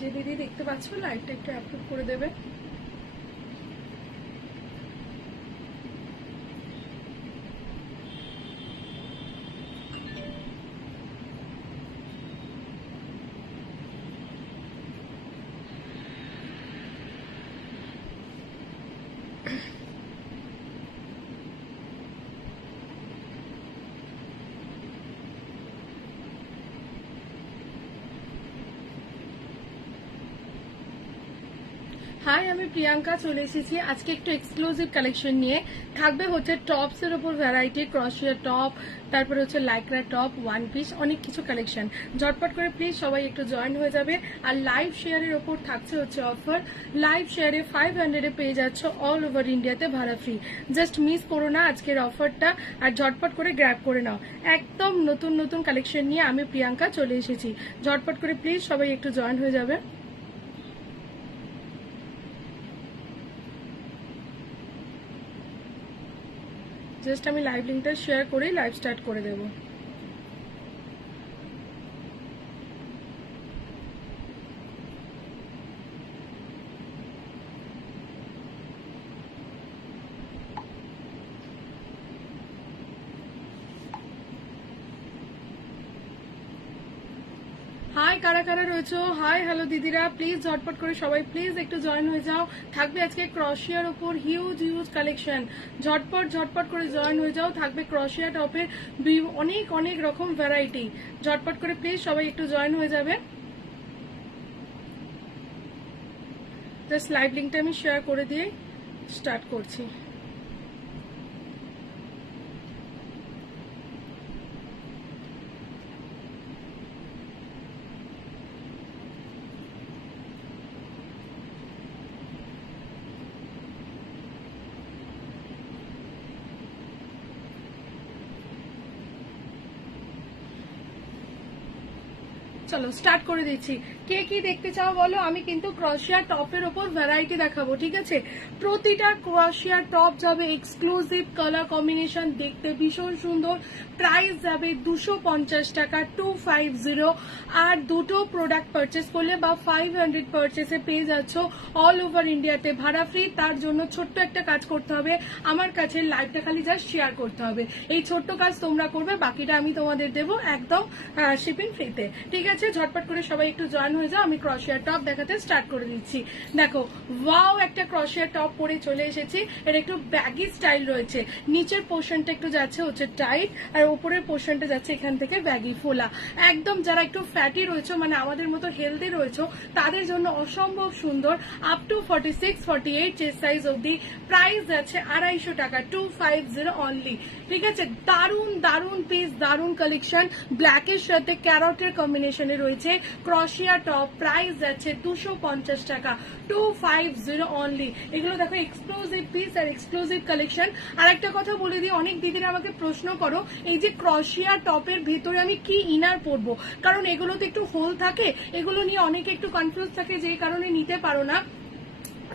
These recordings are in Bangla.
যে দিদি দেখতে পাচ্ছ লাইভটা একটু অ্যাপ্রুভ করে দেবে। হাই, আমি প্রিয়াঙ্কা চলে এসেছি আজকে একটু এক্সক্লুসিভ কালেকশন নিয়ে। থাকবে হচ্ছে টপস এর উপর ভ্যারাইটি, ক্রশিয়া টপ, তারপরে হচ্ছে লাইক্রা টপ, ওয়ান পিস, অনেক কিছু কালেকশন। ঝটপট করে প্লিজ সবাই একটু জয়েন হয়ে যাবে। আর লাইভ শেয়ারের ওপর থাকছে হচ্ছে অফার। লাইভ শেয়ারে 500 পেয়ে যাচ্ছ অল ওভার ইন্ডিয়াতে ভাড়া ফ্রি। জাস্ট মিস করো না আজকের অফারটা আর ঝটপট করে গ্র্যাব করে নাও। একদম নতুন নতুন কালেকশন নিয়ে আমি প্রিয়াঙ্কা চলে এসেছি। ঝটপট করে প্লিজ সবাই একটু জয়েন হয়ে যাবে। জাস্ট আমি লাইভ লিঙ্কটা শেয়ার করেই লাইভ স্টার্ট করে দেবো। হাই, কারা কারা রয়েছো? হাই, হ্যালো দিদিরা, প্লিজ ঝটপট করে সবাই প্লিজ একটু জয়েন হয়ে যাও। থাকবে আজকে ক্রশিয়ার ওপর হিউজ হিউজ কালেকশন। ঝটপট ঝটপট করে জয়েন হয়ে যাও। থাকবে ক্রশিয়া টপের অনেক অনেক রকম ভ্যারাইটি। ঝটপট করে প্লিজ সবাই একটু জয়েন হয়ে যাবে। জাস্ট লাইভ লিঙ্কটা আমি শেয়ার করে দিয়ে স্টার্ট করছি। চলো স্টার্ট করে দিচ্ছি। কে কি দেখতে চাও বলো। আমি কিন্তু ক্রশিয়া টপের ওপর ভ্যারাইটি দেখাবো, ঠিক আছে? প্রতিটা ক্রশিয়া টপ যাবে এক্সক্লুসিভ কালার কম্বিনেশন, দেখতে ভীষণ সুন্দর। প্রাইস যাবে 250 টাকা, 250। আর দুটো প্রোডাক্ট পারচেস করলে বা 500 পারচেসে পেয়ে যাচ্ছ অল ওভার ইন্ডিয়াতে ভাড়া ফ্রি। তার জন্য ছোট্ট একটা কাজ করতে হবে, আমার কাছে লাইভটা খালি জাস্ট শেয়ার করতে হবে। এই ছোট্ট কাজ তোমরা করবে, বাকিটা আমি তোমাদের দেবো একদম শিপিং ফ্রিতে, ঠিক আছে? ঝটপট করে সবাই একটু জয়েন হয়ে যাও। আমি ক্রশিয়া টপ দেখাতে স্টার্ট করে দিচ্ছি। দেখো, ওয়াও, একটা ক্রশিয়া টপ পরে চলে এসেছি। এর একটু ব্যাগি স্টাইল রয়েছে। নিচের পোর্শনটা একটু যাচ্ছে হচ্ছে টাইট, আর উপরের পোর্শনটা যাচ্ছে এখান থেকে ব্যাগি ফোলা। একদম যারা একটু ফ্যাটি রয়েছে, মানে আমাদের মতো হেলদি রয়েছে, তাদের জন্য অসম্ভব সুন্দর। আপ টু 46-48 চেস্ট সাইজ অব্দি। প্রাইস যাচ্ছে 250 টাকা, 250 অনলি, ঠিক আছে? দারুন দারুন পিস, দারুন কালেকশন। ব্ল্যাকের সাথে ক্যারটের কম্বিনেশনে রয়েছে ক্রশিয়া টপ। প্রাইস যাচ্ছে 250 টাকা, 250 অনলি। এগুলো দেখো এক্সক্লুসিভ পিস আর এক্সক্লুসিভ কালেকশন। আর একটা কথা বলে দিই, অনেক দিদিরা আমাকে প্রশ্ন করো এই যে ক্রশিয়া টপের ভেতরে আমি কি ইনার পরবো, কারণ এগুলোতে একটু হোল থাকে, এগুলো নিয়ে অনেকে একটু কনফিউজ থাকে, যে কারণে নিতে পারো না।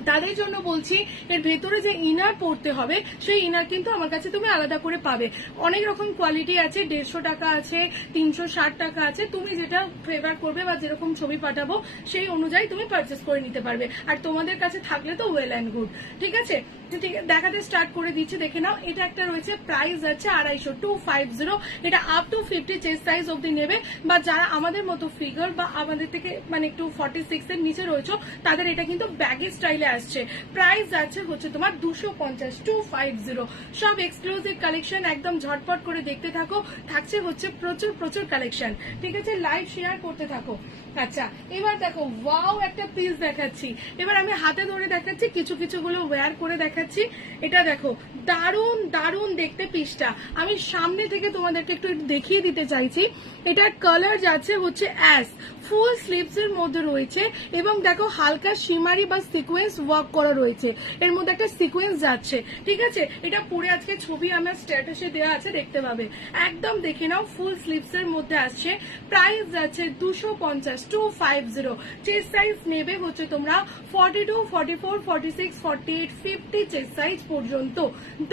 তাদের জন্য বলছি, এর ভেতরে যে ইনার পড়তে হবে সেই ইনার কিন্তু আমার কাছে তুমি আলাদা করে পাবে। অনেক রকম কোয়ালিটি আছে, 150 টাকা আছে, 360 টাকা আছে। তুমি যেটা ফেভার করবে বা যেরকম ছবি পাঠাবো সেই অনুযায়ী তুমি পারচেস করে নিতে পারবে। আর তোমাদের কাছে থাকলে তো ওয়েল অ্যান্ড গুড, ঠিক আছে? ঠিক দেখাতে স্টার্ট করে দিচ্ছি, দেখে নাও। এটা একটা রয়েছে, প্রাইস আছে 250, 250। এটা আপ টু 50 চেস্ট সাইজ অব্দি নেবে, বা যারা আমাদের মতো ফিগার বা আমাদের থেকে মানে একটু 46 এর নিচে রয়েছে, তাদের এটা কিন্তু ব্যাগি স্টাইলে আসছে। প্রাইস আছে হচ্ছে তোমার 250, 250। সব এক্সক্লুসিভ কালেকশন, একদম ঝটপট করে দেখতে থাকো। থাকছে হচ্ছে প্রচুর প্রচুর কালেকশন, ঠিক আছে? লাইভ শেয়ার করতে থাকো। আচ্ছা, এবার দেখো, ওয়াও, একটা পিস দেখাচ্ছি। এবার আমি হাতে ধরে দেখাচ্ছি, কিছু কিছু গুলো ওয়্যার করে দেখাচ্ছি। এটা দেখো, দারুন দারুন দেখতে পিসটা। আমি সামনে থেকে তোমাদেরকে একটু দেখিয়ে দিতে চাইছি। এটার কালার যাচ্ছে হচ্ছে অ্যাশ, ফুল স্লিভস এর মধ্যে রয়েছে, এবং দেখো হালকা শিমারি বা সিকোয়েন্স ওয়ার্ক করা রয়েছে। এর মধ্যে একটা সিকোয়েন্স যাচ্ছে, ঠিক আছে? এটা পরে আজকে ছবি আমার স্ট্যাটাসে দেওয়া আছে, দেখতে পাবে। একদম দেখে নাও, ফুল স্লিভস এর মধ্যে আসছে। প্রাইস যাচ্ছে 250, 250। চেস্ট সাইজ নেবে হচ্ছে তোমরা 42, 44, 46, 48, 50 চেস্ট সাইজ পর্যন্ত।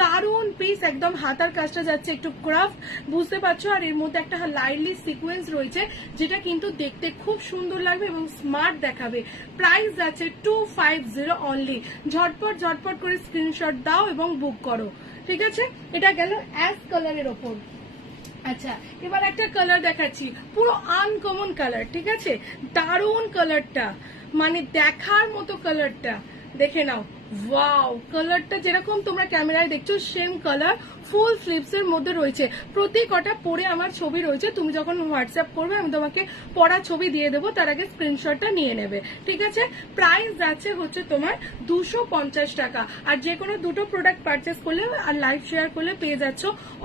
দারুন পিস, একদম হাতার কাজটা যাচ্ছে একটু ক্রাফট, বুঝতে পারছো, আর এর মধ্যে একটা লাইটলি সিকোয়েন্স রয়েছে যেটা কিন্তু দেখতে খুব সুন্দর লাগবে এবং স্মার্ট দেখাবে। প্রাইস যাচ্ছে 250 অনলি। ঝটপট ঝটপট করে স্ক্রিনশট দাও এবং বুক করো, ঠিক আছে। এটা গেল অ্যাশ কালারের ওপর। আচ্ছা, এবার একটা কালার দেখাচ্ছি, পুরো আনকমন কালার, ঠিক আছে। দারুন কালারটা, মানে দেখার মতো কালারটা, দেখে নাও। ওয়াও, কালারটা যেরকম তোমরা ক্যামেরায় দেখছো সেম কালার, ফুল স্লিভস এর মধ্যে রয়েছে। প্রতি কটা পরে আমার ছবি রয়েছে, তুমি যখন হোয়াটসঅ্যাপ করবে আমি তোমাকে পড়া ছবি দিয়ে দেবো, তার আগে স্ক্রিনশটটা নিয়ে নেবে, ঠিক আছে। প্রাইস যাচ্ছে হচ্ছে তোমার 250 টাকা। আর যে কোনো দুটো প্রোডাক্ট পারচেস করলে আর লাইভ শেয়ার করলে পেয়ে যাচ্ছ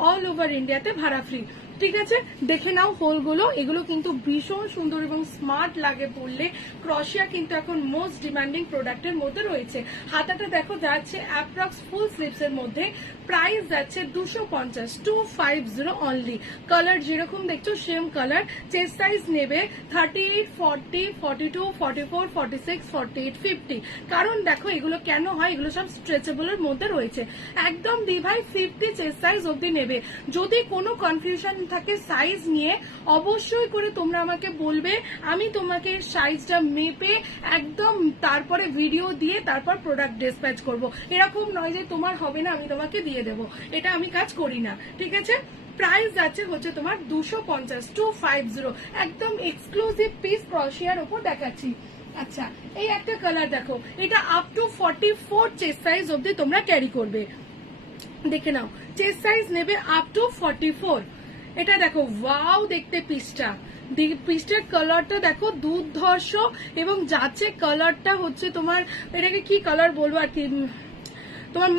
অল ওভার ইন্ডিয়াতে ভাড়া ফ্রি, ঠিক আছে। দেখে নাও হোলগুলো, এগুলো কিন্তু ভীষণ সুন্দর এবং স্মার্ট লাগে পরলে। ক্রশিয়া কিন্তু এখন মোস্ট ডিমান্ডিং প্রোডাক্টের মধ্যে রয়েছে। হাতাটা দেখো যাচ্ছে অ্যাপ্রক্স ফুল স্লিভস এর মধ্যে। প্রাইস যাচ্ছে 250 অনলি। কালার যেরকম দেখছো সেম কালার। চেস্ট সাইজ নেবে 38, 40, 42, 44, 46, 48, 50। কারণ দেখো এগুলো কেন হয়, এগুলো সব স্ট্রেচেবল এর মধ্যে রয়েছে। একদম দি ভাই 50 চেস্ট সাইজ অব্দি নেবে। যদি কোনো কনফিউশন থাকে সাইজ নিয়ে, অবশ্যই করে তোমরা আমাকে বলবে, আমি তোমাকে সাইজটা মেপে একদম তারপরে ভিডিও দিয়ে তারপর প্রোডাক্ট ডিসপ্যাচ করব। এরকম নয় যে তোমার হবে না আমি তোমাকে দিয়ে দেবো, এটা আমি কাজ করি না, ঠিক আছে। প্রাইস যাচ্ছে হচ্ছে তোমার 250 একদম এক্সক্লুসিভ পিস ক্রশিয়ার ওপর দেখাচ্ছি। আচ্ছা, এই একটা কালার দেখো, এটা আপ টু 44 চেস্ট সাইজ অব্দি তোমরা ক্যারি করবে, দেখে নাও। চেস্ট সাইজ নেবে আপ টু 44। এটা দেখো, ওয়াও দেখতে পিসটা, পিসটার কালারটা দেখো দুর্ধর্ষ, এবং যাচ্ছে কালারটা হচ্ছে তোমার, এটাকে কি কালার বলবো আর কি, তোমার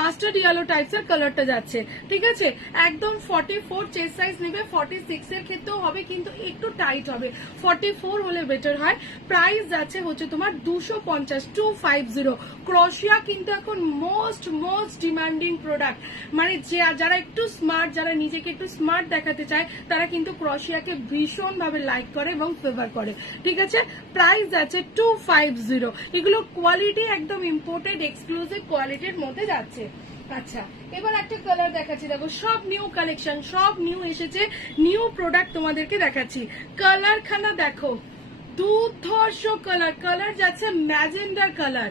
মাস্টার্ড ইয়েলো টাইপস এর কালারটা যাচ্ছে, ঠিক আছে। একদম 44 চেস্ট সাইজ নেবে। 46 এর ক্ষেত্রেও হবে কিন্তু একটু টাইট হবে, 44 হলে বেটার হয়। প্রাইস যাচ্ছে হচ্ছে তোমার 250। ক্রশিয়া কিন্তু এখন মোস্ট ডিমান্ডিং প্রোডাক্ট, মানে যারা একটু স্মার্ট, যারা নিজেকে একটু স্মার্ট দেখাতে চায়, তারা কিন্তু ক্রশিয়াকে ভীষণ ভাবে লাইক করে এবং ফেভার করে, ঠিক আছে। প্রাইস যাচ্ছে 250। এগুলো কোয়ালিটি একদম ইম্পোর্টেড এক্সক্লুসিভ কোয়ালিটির মধ্যে যাচ্ছে। আচ্ছা, এবার একটা কালার দেখাচ্ছি, দেখো সব নিউ কালেকশন, সব নিউ এসেছে, নিউ প্রোডাক্ট তোমাদেরকে দেখাচ্ছি। কালার খানা দেখো, দুর্ধর্ষ কালার, কালার যাচ্ছে ম্যাজেন্ডার কালার,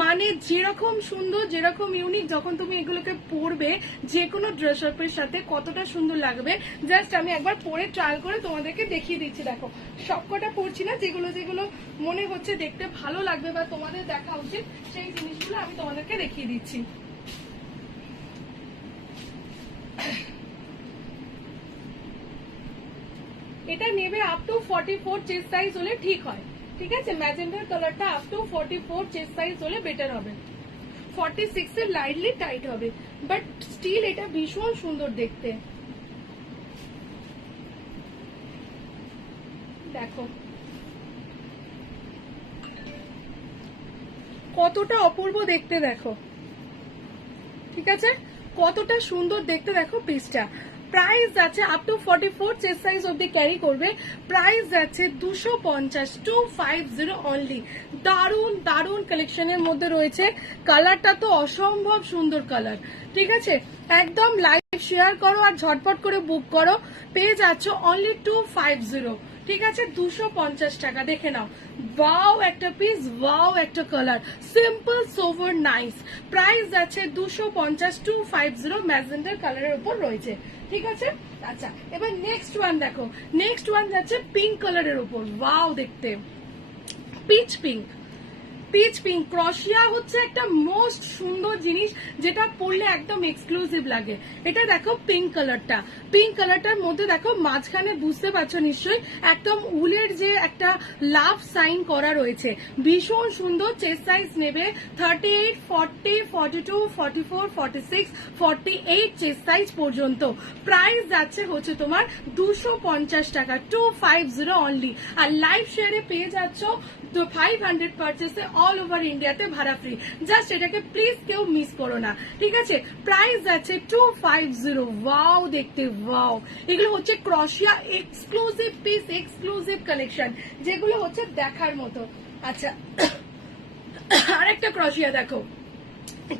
মানে যেরকম সুন্দর, যেরকম ইউনিক, যখন তুমি এগুলোকে পরবে যে কোনো ড্রেস আপের সাথে কতটা সুন্দর লাগবে। জাস্ট আমি একবার পরে ট্রায়াল করে তোমাদেরকে দেখিয়ে দিচ্ছি। দেখো সবকটা পরছি না, যেগুলো যেগুলো মনে হচ্ছে দেখতে ভালো লাগবে বা তোমাদের দেখা উচিত সেই জিনিসগুলো আমি তোমাদেরকে দেখিয়ে দিচ্ছি। এটা নেবে আপ টু 44 চেস্ট সাইজ হলে ঠিক হয়, ঠিক আছে। ম্যাজেন্ডার কালারটা আপ টু 44 চেস্ট সাইজ হলে বেটার হবে। 46 এর লাইটলি টাইট হবে, বাট স্টিল এটা ভীষণ সুন্দর দেখতে। দেখো কতটা অপূর্ব দেখতে, দেখো, ঠিক আছে, কতটা সুন্দর দেখতে দেখো পিসটা। প্রাইস যাচ্ছে আপ টু 44 চেস্ট সাইজ অব্দি ক্যারি করবে। প্রাইস যাচ্ছে 250 অনলি। দারুন দারুন কালেকশনের মধ্যে রয়েছে। কালারটা তো অসম্ভব সুন্দর কালার, ঠিক আছে। একদম লাইভ শেয়ার করো আর ঝটপট করে বুক করো, পেয়ে যাচ্ছ অনলি 250, ঠিক আছে। 250 টাকা। দেখে নাও, ওয়াও একটা পিস, ওয়াও একটা colour, simple sober nice. Price যাচ্ছে 250 ম্যাজেন্ডার কালারের উপর রয়েছে, ঠিক আছে। আচ্ছা, এবার নেক্সট ওয়ান দেখো, নেক্সট ওয়ান যাচ্ছে পিঙ্ক কালারের উপর, ওয়াও দেখতে, পিচ পিঙ্ক। পিচ পিঙ্ক ক্রশিয়া হচ্ছে একটা মোস্ট সুন্দর জিনিস, যেটা পরলে একদম এক্সক্লুসিভ লাগে। এটা দেখো পিঙ্ক কালারটা, পিঙ্ক কালারটার মধ্যে দেখো মাঝখানে, বুঝতে পারছো নিশ্চয়ই, একদম উলের যে একটা লাভ সাইন করা রয়েছে, ভীষণ সুন্দর। চেস্ট সাইজ নেবে 38, 40, 42, 44, 46, 48 চেস্ট সাইজ পর্যন্ত। প্রাইস যাচ্ছে হচ্ছে তোমার 250 টাকা, 250 অনলি। আর লাইভ শেয়ারে পেয়ে যাচ্ছ 500 পারচেসে অল ওভার ইন্ডিয়াতে ভাড়া ফ্রি। জাস্ট এটাকে প্লিজ কেউ মিস করো না, ঠিক আছে। প্রাইস যাচ্ছে 250। ওয়াও দেখতে, ওয়াও। এগুলো হচ্ছে ক্রশিয়া এক্সক্লুসিভ পিস, এক্সক্লুসিভ কালেকশন, যেগুলো হচ্ছে দেখার মতো। আচ্ছা, আরেকটা ক্রশিয়া দেখো,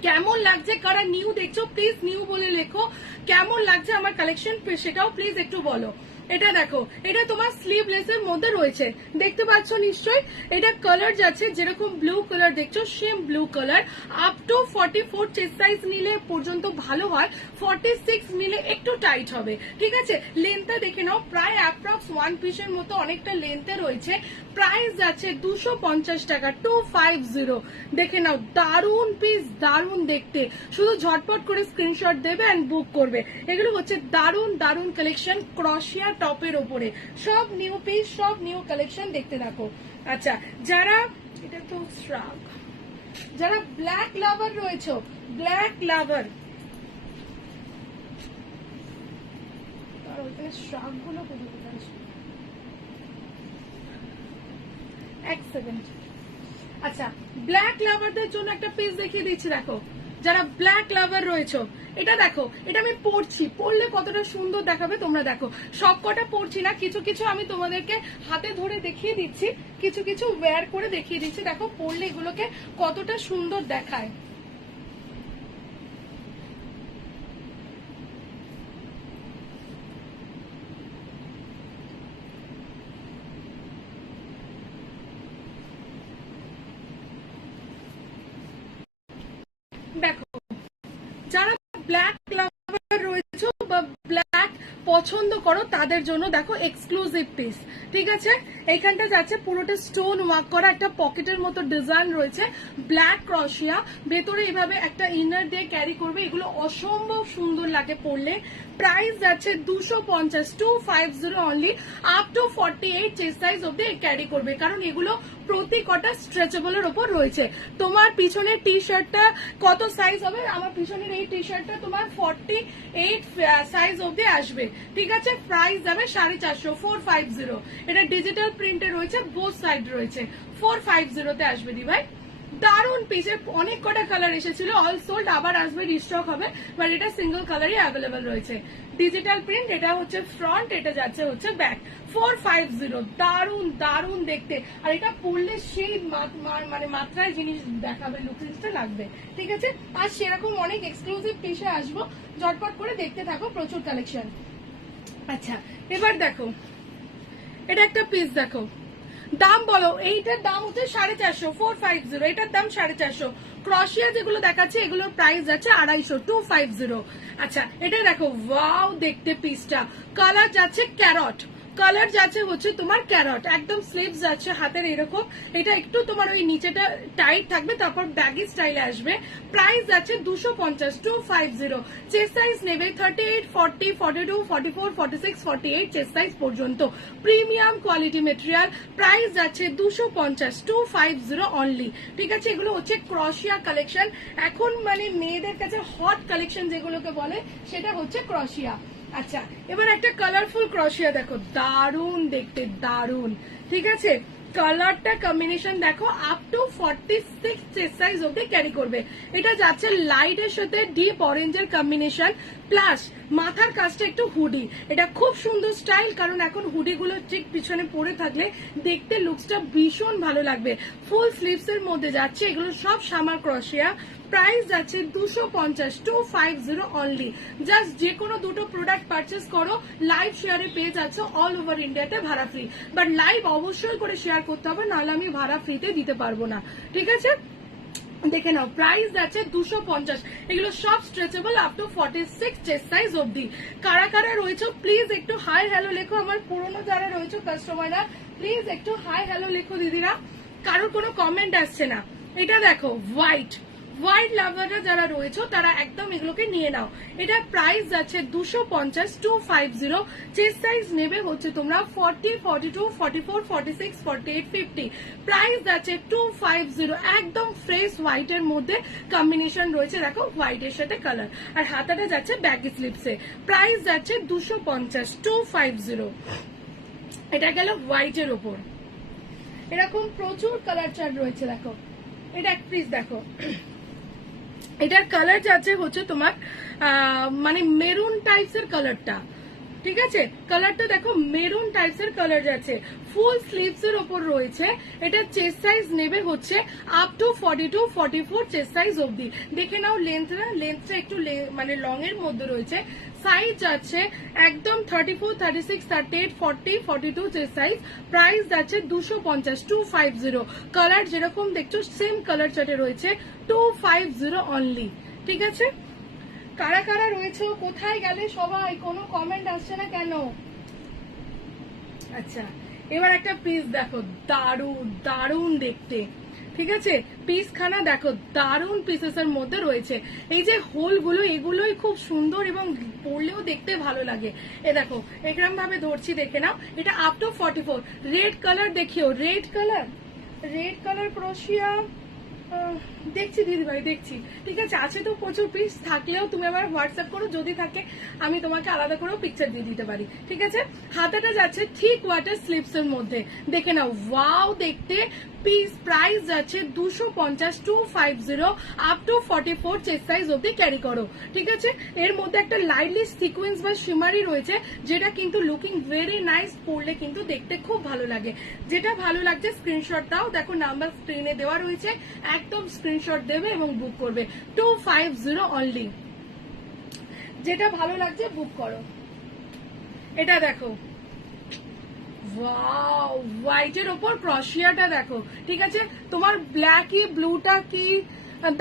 কেমন লাগছে, কারা নিউ দেখছো প্লিজ নিউ বলে লেখো, কেমন লাগছে আমার কালেকশন সেটাও প্লিজ একটু বলো। এটা দেখো, এটা তোমার স্লিভলেস এর মধ্যে রয়েছে, দেখতে পাচ্ছ নিশ্চয়ই। এটা কালার যাচ্ছে যেরকম ব্লু কালার দেখছো same blue colour, up to 44 chest size নিলে পর্যন্ত ভালো হয়, 46 নিলে একটু টাইট হবে, ঠিক আছে। লেন্থটা দেখে নাও, প্রায় অ্যাপ্রক্স 1 পিসের মতো অনেকটা লেন্থে রয়েছে। প্রাইস যাচ্ছে 250 টাকা, 250। দেখে নাও, দারুন পিস, দারুন দেখতে, শুধু ঝটপট করে স্ক্রিনশট দেবে এন্ড বুক করবে। এগুলো হচ্ছে দারুন দারুন কালেকশন ক্রশিয়া টপের ওপরে, সব নিউ পিস, সব নিউ কালেকশন, দেখতে থাকো। আচ্ছা, যারা এটা তো শ্রাগ, যারা ব্ল্যাক লাভার রয়েছে, ব্ল্যাক লাভার, আর ওইখানে শ্রাগ গুলো কোথায় আছে, এক সেকেন্ড। আচ্ছা, ব্ল্যাক লাভারদের জন্য একটা পিস দেখিয়ে দিচ্ছি, দেখো যারা ব্ল্যাক লাভার রয়েছে, এটা দেখো, এটা আমি পরছি, পরলে কতটা সুন্দর দেখাবে তোমরা দেখো। সব কটা পরছি না, কিছু কিছু আমি তোমাদেরকে হাতে ধরে দেখিয়ে দিচ্ছি, কিছু কিছু ওয়্যার করে দেখিয়ে দিচ্ছি, দেখো পরলে এগুলোকে কতটা সুন্দর দেখায়। দেখো, যারা ব্ল্যাক লাভার রয়েছে বা ব্ল্যাক পছন্দ করো তাদের জন্য দেখো এক্সক্লুসিভ পিস, ঠিক আছে। এইখানটা যাচ্ছে পুরোটা স্টোন ওয়ার্ক করা, একটা পকেটের মতো ডিজাইন রয়েছে, ব্ল্যাক ক্রশিয়া, ভেতরে এইভাবে একটা ইনার দিয়ে ক্যারি করবে, এগুলো অসম্ভব সুন্দর লাগে পরলে। প্রাইস যাচ্ছে 250, 250 only, up to 48 chest size অব্দি ক্যারি করবে, কারণ এগুলো প্রতি কটা স্ট্রেচেবল এর উপর রয়েছে। তোমার পিছনের টি শার্টটা কত সাইজ হবে, আমার পিছনের এই টি শার্টটা তোমার 48 সাইজ অব্দি আসবে, ঠিক আছে। প্রাইস যাবে 450, 450। এটা ডিজিটাল প্রিন্টে রয়েছে, বোথ সাইড রয়েছে, 450 তে আসবে দি ভাই। দারুন পিসের অনেক কটা কালার এসেছিল, অল সোল্ড, আবার আসবে, রিস্টক হবে, বাট এটা সিঙ্গেল কালারই অ্যাভেলেবেল রয়েছে। ডিজিটাল প্রিন্ট, এটা হচ্ছে ফ্রন্ট, এটা যাচ্ছে হচ্ছে ব্যাক, 450। দারুন দারুন দেখতে, আর এটা পরলে সেই মানে মাত্রায় জিনিস দেখাবে, লুকিংসটা লাগবে, ঠিক আছে। আর সেরকম অনেক এক্সক্লুসিভ পিসে আসবো, ঝটপট করে দেখতে থাকো, প্রচুর কালেকশন। আচ্ছা, এবার দেখো, এটা একটা পিস দেখো, দাম বলো, এইটার দাম হচ্ছে 450, 450, এটার দাম 450। ক্রশিয়া যেগুলো দেখাচ্ছে এগুলোর প্রাইস আছে 250, 250। আচ্ছা, এটা দেখো, ওয়াও দেখতে পিসটা, কালার যাচ্ছে ক্যারট, কালার যাচ্ছে হচ্ছে তোমার ক্যারট, একদম স্লিভস যাচ্ছে হাতের এরকম, এটা একটু তোমার ওই নিচেটা টাইট থাকবে, তারপর ব্যাগি স্টাইলে আসবে। প্রাইস যাচ্ছে 250, 250। চেস্ট সাইজ নেবে 38, 40, 42, 44, 46, 48 চেস্ট সাইজ পর্যন্ত, প্রিমিয়াম কোয়ালিটি মেটেরিয়াল। প্রাইস যাচ্ছে 250, 250 অনলি, ঠিক আছে। এগুলো হচ্ছে ক্রশিয়া কালেকশন, এখন মানে মেয়েদের কাছে হট কালেকশন যেগুলোকে বলে সেটা হচ্ছে ক্রশিয়া। আচ্ছা, এবার একটা কালারফুল ক্রশিয়া দেখো, দারুন দেখতে, দারুন, ঠিক আছে। কালারটা কম্বিনেশন দেখো, আপ টু 46 চেস্ট সাইজ অব্দি ক্যারি করবে। এটা যাচ্ছে লাইটের সাথে ডিপ অরেঞ্জের কম্বিনেশন, প্লাস মাথার কাজটা একটু হুডি, এটা খুব সুন্দর স্টাইল, কারণ এখন হুডি গুলো ঠিক পিছনে পরে থাকলে দেখতে লুকসটা ভীষণ ভালো লাগবে। ফুল স্লিভস এর মধ্যে যাচ্ছে, এগুলো সব সামার ক্রশিয়া। প্রাইস যাচ্ছে 250, 250 অনলি। জাস্ট যে কোনো দুটো প্রোডাক্ট পারচেস করো, লাইভ শেয়ারে পেয়ে যাচ্ছে অল ওভার ইন্ডিয়াতে ভাড়া ফ্রি, বাট লাইভ অবশ্যই করে শেয়ার করতে হবে, নাহলে আমি ভাড়া ফ্রিতে দিতে পারবো না, ঠিক আছে। দেখে নাও, প্রাইস যাচ্ছে 250। এগুলো সব stretchable, up to 46 chest size অব্দি। কারা কারা রয়েছে প্লিজ একটু হাই হ্যালো লেখো, আমার পুরনো যারা রয়েছে কাস্টমাররা প্লিজ একটু হাই হ্যালো লেখো দিদিরা, কারোর কোনো কমেন্ট আসছে না। এটা দেখো, হোয়াইট, হোয়াইট লাভাররা যারা রয়েছে তারা একদম এগুলোকে নিয়ে নাও। এটা প্রাইস যাচ্ছে 250, 250। চেস্ট সাইজ নেবে হচ্ছে তোমরা 40, 42, 44, 46, 48, 50। প্রাইস যাচ্ছে 250, একদম ফ্রেশ হোয়াইটের মধ্যে কম্বিনেশন রয়েছে, দেখো হোয়াইটের সাথে কালার, আর হাতাটা যাচ্ছে ব্যাগি স্লিপসে। প্রাইস যাচ্ছে 250, 250। এটা গেল হোয়াইটের ওপর, এরকম প্রচুর কালার চার্ট রয়েছে, দেখো এটা এক পিস দেখো, এটার কালার যাচ্ছে হচ্ছে তোমার মানে মেরুন টাইপস এর কালারটা, ঠিক আছে, কালারটা দেখো মেরুন টাইপস এর কালার যাচ্ছে, ফুল স্লিভস এর ওপর রয়েছে। এটা চেস্ট সাইজ নেবে হচ্ছে আপ টু 42-44 চেস্ট সাইজ অবধি। দেখে নাও লেন্থটা একটু মানে লং এর মধ্যে রয়েছে। সাইজ আছে একদম 34, 36, 38, 40, 42 চেস্ট সাইজ। প্রাইস আছে 250, 250। কালার যেরকম দেখছো সেম কালার চার্টে রয়েছে, 250 অনলি। ঠিক আছে, কারা কারা রয়েছে, কোথায় গেলে সবাই, কোনো কমেন্ট আসছে না কেন? আচ্ছা, এবার একটা পিস দেখো, দারুন দারুন দেখতে। ঠিক আছে, পিস খানা দেখো, দারুন পিসেস এর মধ্যে রয়েছে। এই যে হোল গুলো, এগুলোই খুব সুন্দর এবং পরলেও দেখতে ভালো লাগে। এ দেখো এরকম ভাবে ধরছি, দেখে নাও। এটা আপ টু 44। রেড কালার দেখিও, রেড কালার ক্রোশিয়া দেখছি দিদি ভাই, দেখছি। ঠিক আছে, আছে তো প্রচুর পিস, থাকলেও তুমি আবার হোয়াটসঅ্যাপ করো, যদি থাকে আমি তোমাকে আলাদা করেও পিকচার দিয়ে দিতে পারি। ঠিক আছে, হাতাটা যাচ্ছে থিক ওয়াটার স্লিপস এর মধ্যে, দেখে নাও, ওয়াও দেখতে। পিস প্রাইস যাচ্ছে 250, 250 আপ টু 44 চেস্ট সাইজ অব্দি ক্যারি করো। ঠিক আছে, এর মধ্যে একটা লাইটলি সিকোয়েন্স বা শিমারি রয়েছে, যেটা কিন্তু লুকিং ভেরি নাইস, পরলে কিন্তু দেখতে খুব ভালো লাগে। যেটা ভালো লাগছে স্ক্রিনশট দাও, দেখো নাম্বার স্ক্রিনে দেওয়া রয়েছে, একদম স্ক্রিনশট দেবে এবং বুক করবে। 250 অনলি। যেটা ভালো লাগছে বুক করো। এটা দেখো, ওয়াও, হোয়াইটের ওপর ক্রশিয়াটা দেখো। ঠিক আছে, তোমার ব্ল্যাক ব্লুটা কি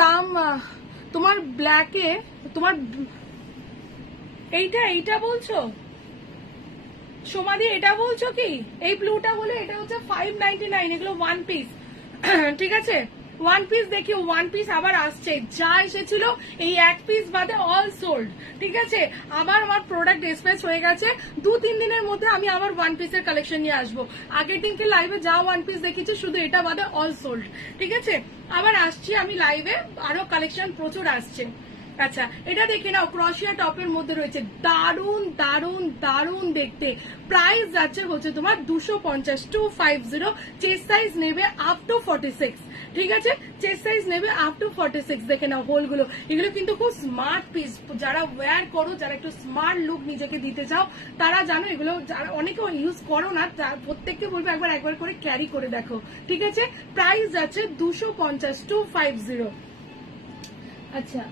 দাম? তোমার ব্ল্যাকে তোমার এইটা বলছো সোমাদি, এটা বলছো কি? এই ব্লুটা হলে এটা হচ্ছে 599, এগুলো ওয়ান পিস। ঠিক আছে, ওয়ান পিস দেখিও, ওয়ান পিস আবার আসছে, যা এসেছিল এই এক পিস বাদে অল সোল্ড। ঠিক আছে, আবার আমার প্রোডাক্ট ডিসপ্যাচ হয়ে গেছে, 2-3 দিনের মধ্যে আমি আবার ওয়ান পিসের কালেকশন নিয়ে আসবো। আগের দিনকে লাইভে যা ওয়ান পিস দেখেছি শুধু এটা বাদে অল সোল্ড। ঠিক আছে, আবার আসছি আমি লাইভে, আরো কালেকশন প্রচুর আসছে। আচ্ছা, এটা দেখে নাও, ক্রশিয়া টপের মধ্যে রয়েছে, দারুন দারুন দারুন দেখতে। প্রাইস যাচ্ছে হচ্ছে তোমার 250, 250। চেস্ট সাইজ নেবে আপ টু 46। ঠিক আছে, চেস্ট সাইজ নেবে আপ টু 46। দেখে নাও হোলগুলো, এগুলো কিন্তু খুব স্মার্ট পিস। যারা ওয়্যার করো, যারা একটু স্মার্ট লুক নিজেকে দিতে চাও, তারা জানো এগুলো। যারা অনেকে ইউজ করো না, প্রত্যেককে বলবো একবার করে ক্যারি করে দেখো। ঠিক আছে, প্রাইস যাচ্ছে 250, 250। আচ্ছা,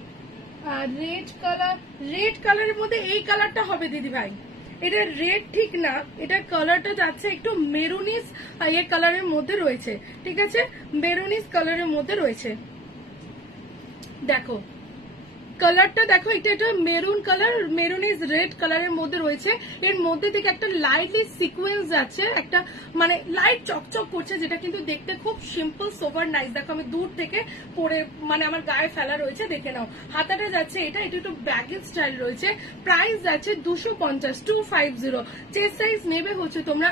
রেড কালারের মধ্যে এই কালারটা হবে দিদি ভাই। এটা রেড ঠিক না, এটা কালারটা যাচ্ছে একটু মেরুনিস কালারের মধ্যে রয়েছে। ঠিক আছে, মেরুনিস কালারের মধ্যে রয়েছে, দেখো কালারটা দেখো, এটা মেরুন কালার, মেরুনিস রেড কালারের মধ্যে রয়েছে। এর মধ্যে থেকে একটা লাইটলি সিকোয়েন্স আছে, একটা মানে লাইট চকচক করছে, যেটা কিন্তু দেখতে খুব সিম্পল সোভার নাইস। দেখো আমি দূর থেকে পরে মানে আমার গায়ে ফেলা রয়েছে, দেখে নাও। হাতাটা যাচ্ছে এটা একটু ব্যাগেজ স্টাইল রয়েছে। প্রাইস যাচ্ছে 250, 250। চেস্ট সাইজ নেবে হচ্ছে তোমরা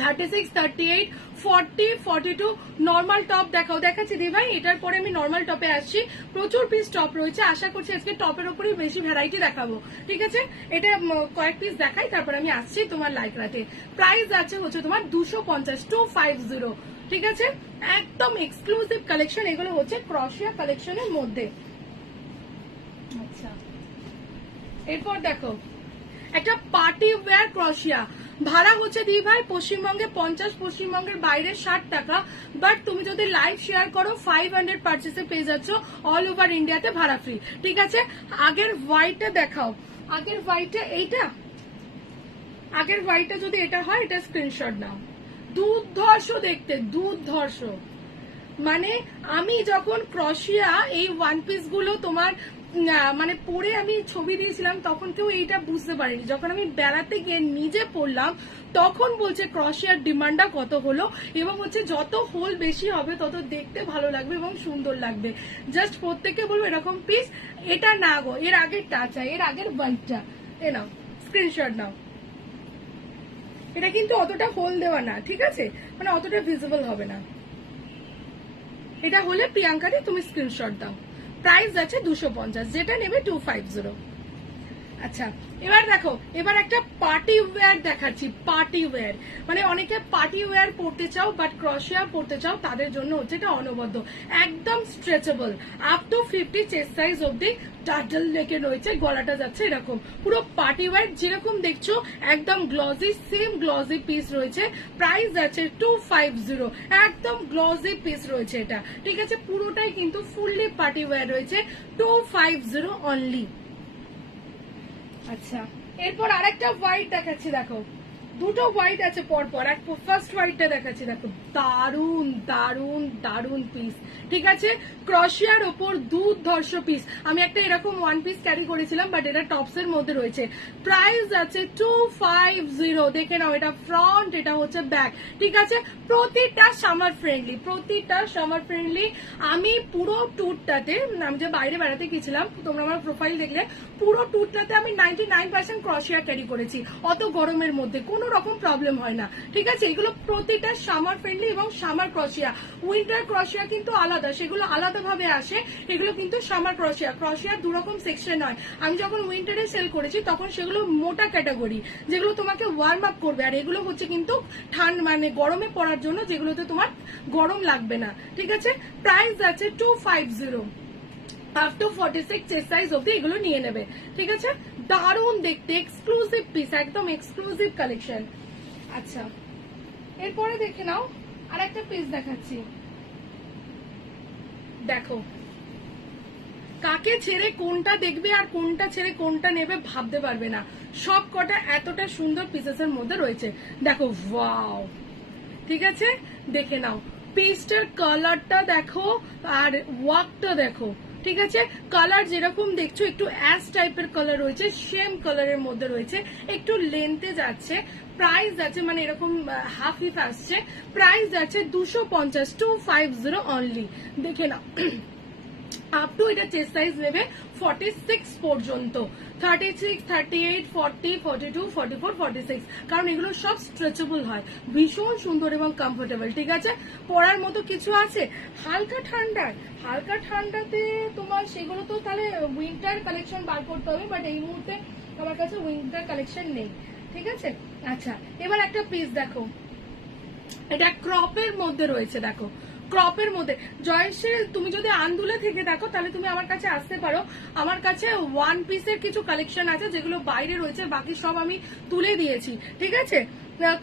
36, 38, 40, 42। নর্মাল টপ দেখাচ্ছি দি ভাই, এটার পরে আমি নর্মাল টপে আসছি। প্রচুর পিস টপ রয়েছে, আশা করছি আজকে টপের উপরেই বেশি ভ্যারাইটি দেখাবো। ঠিক আছে, এটা কয়েক পিস দেখাই, তারপর আমি আসছি তোমার লাইক রাতে। প্রাইস আছে হচ্ছে তোমার 250, 250। ঠিক আছে, একদম এক্সক্লুসিভ কালেকশন, এগুলো হচ্ছে ক্রশিয়া কালেকশনের মধ্যে। আচ্ছা, এরপর দেখো একটা পার্টি ওয়্যার ক্রশিয়া। ভাড়া হচ্ছে দি ভাই পশ্চিমবঙ্গে 50, পশ্চিমবঙ্গের বাইরে 60 টাকা। বাট তুমি যদি লাইভ শেয়ার করো 500 পার্চেসে পেয়ে যাচ্ছ অল ওভার ইন্ডিয়াতে ভাড়া ফ্রি। ঠিক আছে, আগের হোয়াইটটা দেখাও, আগের হোয়াইটটা এইটা, আগের হোয়াইটটা যদি এটা হয়, এটা স্ক্রিনশট নাও। দুর্ধর্ষ দেখতে, দুর্ধর্ষ। মানে আমি যখন ক্রশিয়া এই ওয়ান পিস গুলো তোমার মানে পরে আমি ছবি দিয়েছিলাম, তখন কেউ এইটা বুঝতে পারেনি। যখন আমি বেড়াতে গিয়ে নিজে পড়লাম, তখন বলছে ক্রশিয়ার ডিমান্ডটা কত হলো, এবং হচ্ছে যত হোল বেশি হবে তত দেখতে ভালো লাগবে এবং সুন্দর লাগবে। জাস্ট প্রত্যেককে বলবো এরকম পিস। এটা না গো, এর আগের টাচা, এর আগের হোয়াইটটা এ নাও, স্ক্রিনশট নাও। এটা কিন্তু অতটা হোল দেওয়া না, ঠিক আছে, মানে অতটা ভিজিবল হবে না। এটা হলে প্রিয়াঙ্কারি তুমি স্ক্রিনশট দাও। প্রাইস আছে 250, যেটা নেবে 250। আচ্ছা, এবার দেখো, এবার একটা পার্টি ওয়্যার দেখাচ্ছি। পার্টি ওয়্যার মানে অনেকে পার্টি ওয়্যার পড়তে চাও বাট ক্রশিয়া পড়তে চাও, তাদের জন্য হচ্ছে এটা অনবদ্য, একদম stretchable, up to 50 chest size অব্দি টার্টল নেকে রয়েছে, গলাটা যাচ্ছে এরকম, পুরো পার্টি ওয়্যার যেরকম দেখছো একদম গ্লজি, সেম গ্লজি পিস রয়েছে। প্রাইস আছে 250, একদম গ্লজি পিস রয়েছে এটা, ঠিক আছে? পুরোটাই কিন্তু ফুললি পার্টি ওয়্যার রয়েছে, 250 অনলি। আচ্ছা, এরপর আরেকটা হোয়াইট দেখাচ্ছি, দেখো দুটো হোয়াইট আছে পরপর, এক ফার্স্ট হোয়াইটটা দেখাচ্ছি, দেখো দারুন দারুন দারুন পিস, ঠিক আছে? ক্রশিয়ার ওপর দুর্ধর্ষ পিস। আমি একটা এরকম ওয়ান পিস ক্যারি করেছিলাম বাট এটা টপস এর মধ্যে রয়েছে। প্রাইস আছে 250, দেখে নাও, এটা ফ্রন্ট, এটা হচ্ছে ব্যাক, ঠিক আছে? প্রতিটা সামার ফ্রেন্ডলি, প্রতিটা সামার ফ্রেন্ডলি। আমি পুরো ট্যুরটাতে, আমি যে বাইরে বেড়াতে গেছিলাম, তোমরা আমার প্রোফাইল দেখলে, পুরো ট্যুরটাতে আমি 99% ক্রশিয়া ক্যারি করেছি, অত গরমের মধ্যে কোনো রকম প্রবলেম হয় না, ঠিক আছে? এগুলো প্রতিটা সামার ফ্রেন্ডলি এবং সামার ক্রশিয়া। উইন্টার ক্রশিয়া কিন্তু আলাদা, সেগুলো আলাদা ভাবে আসে, এগুলো কিন্তু সামার ক্রশিয়া। ক্রশিয়ার দুরকম সেকশন হয়, আমি যখন উইন্টারে সেল করেছি তখন সেগুলো মোটা ক্যাটাগরি, যেগুলো তোমাকে ওয়ার্ম আপ করবে, আর এগুলো হচ্ছে কিন্তু ঠান্ডা মানে গরমে পড়ার জন্য, যেগুলোতে তোমার গরম লাগবে না, ঠিক আছে? প্রাইস আছে 250, আপ টু 46 চেস্ট সাইজ অব্দি এগুলো নিয়ে নেবে, ঠিক আছে? দারুণ দেখতে, এক্সক্লুসিভ পিস, একদম এক্সক্লুসিভ কালেকশন। আচ্ছা, এরপরে দেখে নাও আর একটা পিস দেখাচ্ছি, দেখো কাকে ছেড়ে কোনটা দেখবে আর কোনটা ছেড়ে কোনটা নেবে ভাবতে পারবে না, সব কটা এতটা সুন্দর পিসেসের মধ্যে রয়েছে, দেখো ওয়াও, ঠিক আছে? দেখে নাও পিসটার কালারটা দেখো আর ওয়ার্কটা দেখো, ঠিক আছে? কালার যেরকম দেখছো একটু অ্যাশ টাইপের কালার রয়েছে, সেম কালারের মধ্যে রয়েছে, একটু লেন্থে যাচ্ছে। প্রাইস আছে মানে এরকম হাফ হিফ আসছে, প্রাইস আছে 250, 250 অনলি, দেখে নাও। আপ টু এটা চেস্ট সাইজ নেবে 46 পর্যন্ত, 36, 38, 40, 42, 44, 46, কারণ এগুলো সব স্ট্রেচেবল হয়, ভীষণ সুন্দর এবং কমফোর্টেবল, ঠিক আছে? পরার মতো কিছু আছে হালকা ঠান্ডার, হালকা ঠান্ডাতে তোমার সেগুলো তো তাহলে উইন্টার কালেকশন বার করতে হবে, বাট এই মুহূর্তে আমার কাছে উইন্টার কালেকশন নেই, ঠিক আছে? আচ্ছা, এবার একটা পিস দেখো, এটা ক্রপের মধ্যে রয়েছে, দেখো ক্রপের মধ্যে। জয়শ্রী, তুমি যদি আন্দুলে থেকে দেখো তাহলে তুমি আমার কাছে আসতে পারো, আমার কাছে ওয়ান পিসের কিছু কালেকশন আছে যেগুলো বাইরে রয়েছে, বাকি সব আমি তুলে দিয়েছি, ঠিক আছে?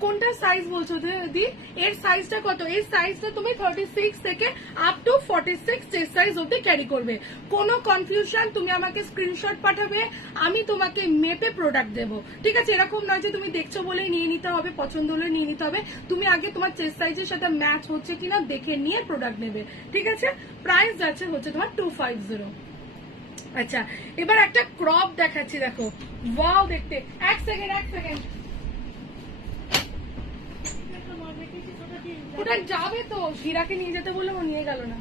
কোনটা সাইজ বলছো দিদি? এর সাইজটা কত? এর সাইজটা তুমি 36 থেকে আপ টু 46 চেস্ট সাইজ অব্দি ক্যারি করবে। কোনো কনফিউশন, তুমি আমাকে স্ক্রিনশট পাঠাবে, আমি তোমাকে মেপে প্রোডাক্ট দেবো, ঠিক আছে? এরকম নয় যে তুমি দেখছো বলেই নিয়ে নিতে হবে, পছন্দ হলে নিয়ে নিতে হবে, তুমি আগে তোমার চেস্ট সাইজের সাথে ম্যাচ হচ্ছে কিনা দেখে নিয়ে প্রোডাক্ট নেবে, ঠিক আছে? প্রাইস যাচ্ছে হচ্ছে তোমার 250। আচ্ছা, এবার একটা ক্রপ দেখাচ্ছি, দেখো ওয়াও দেখতে, এক সেকেন্ড ওটা যাবে তো, হীরাকে নিয়ে যেতে বললে ও নিয়ে গেল না,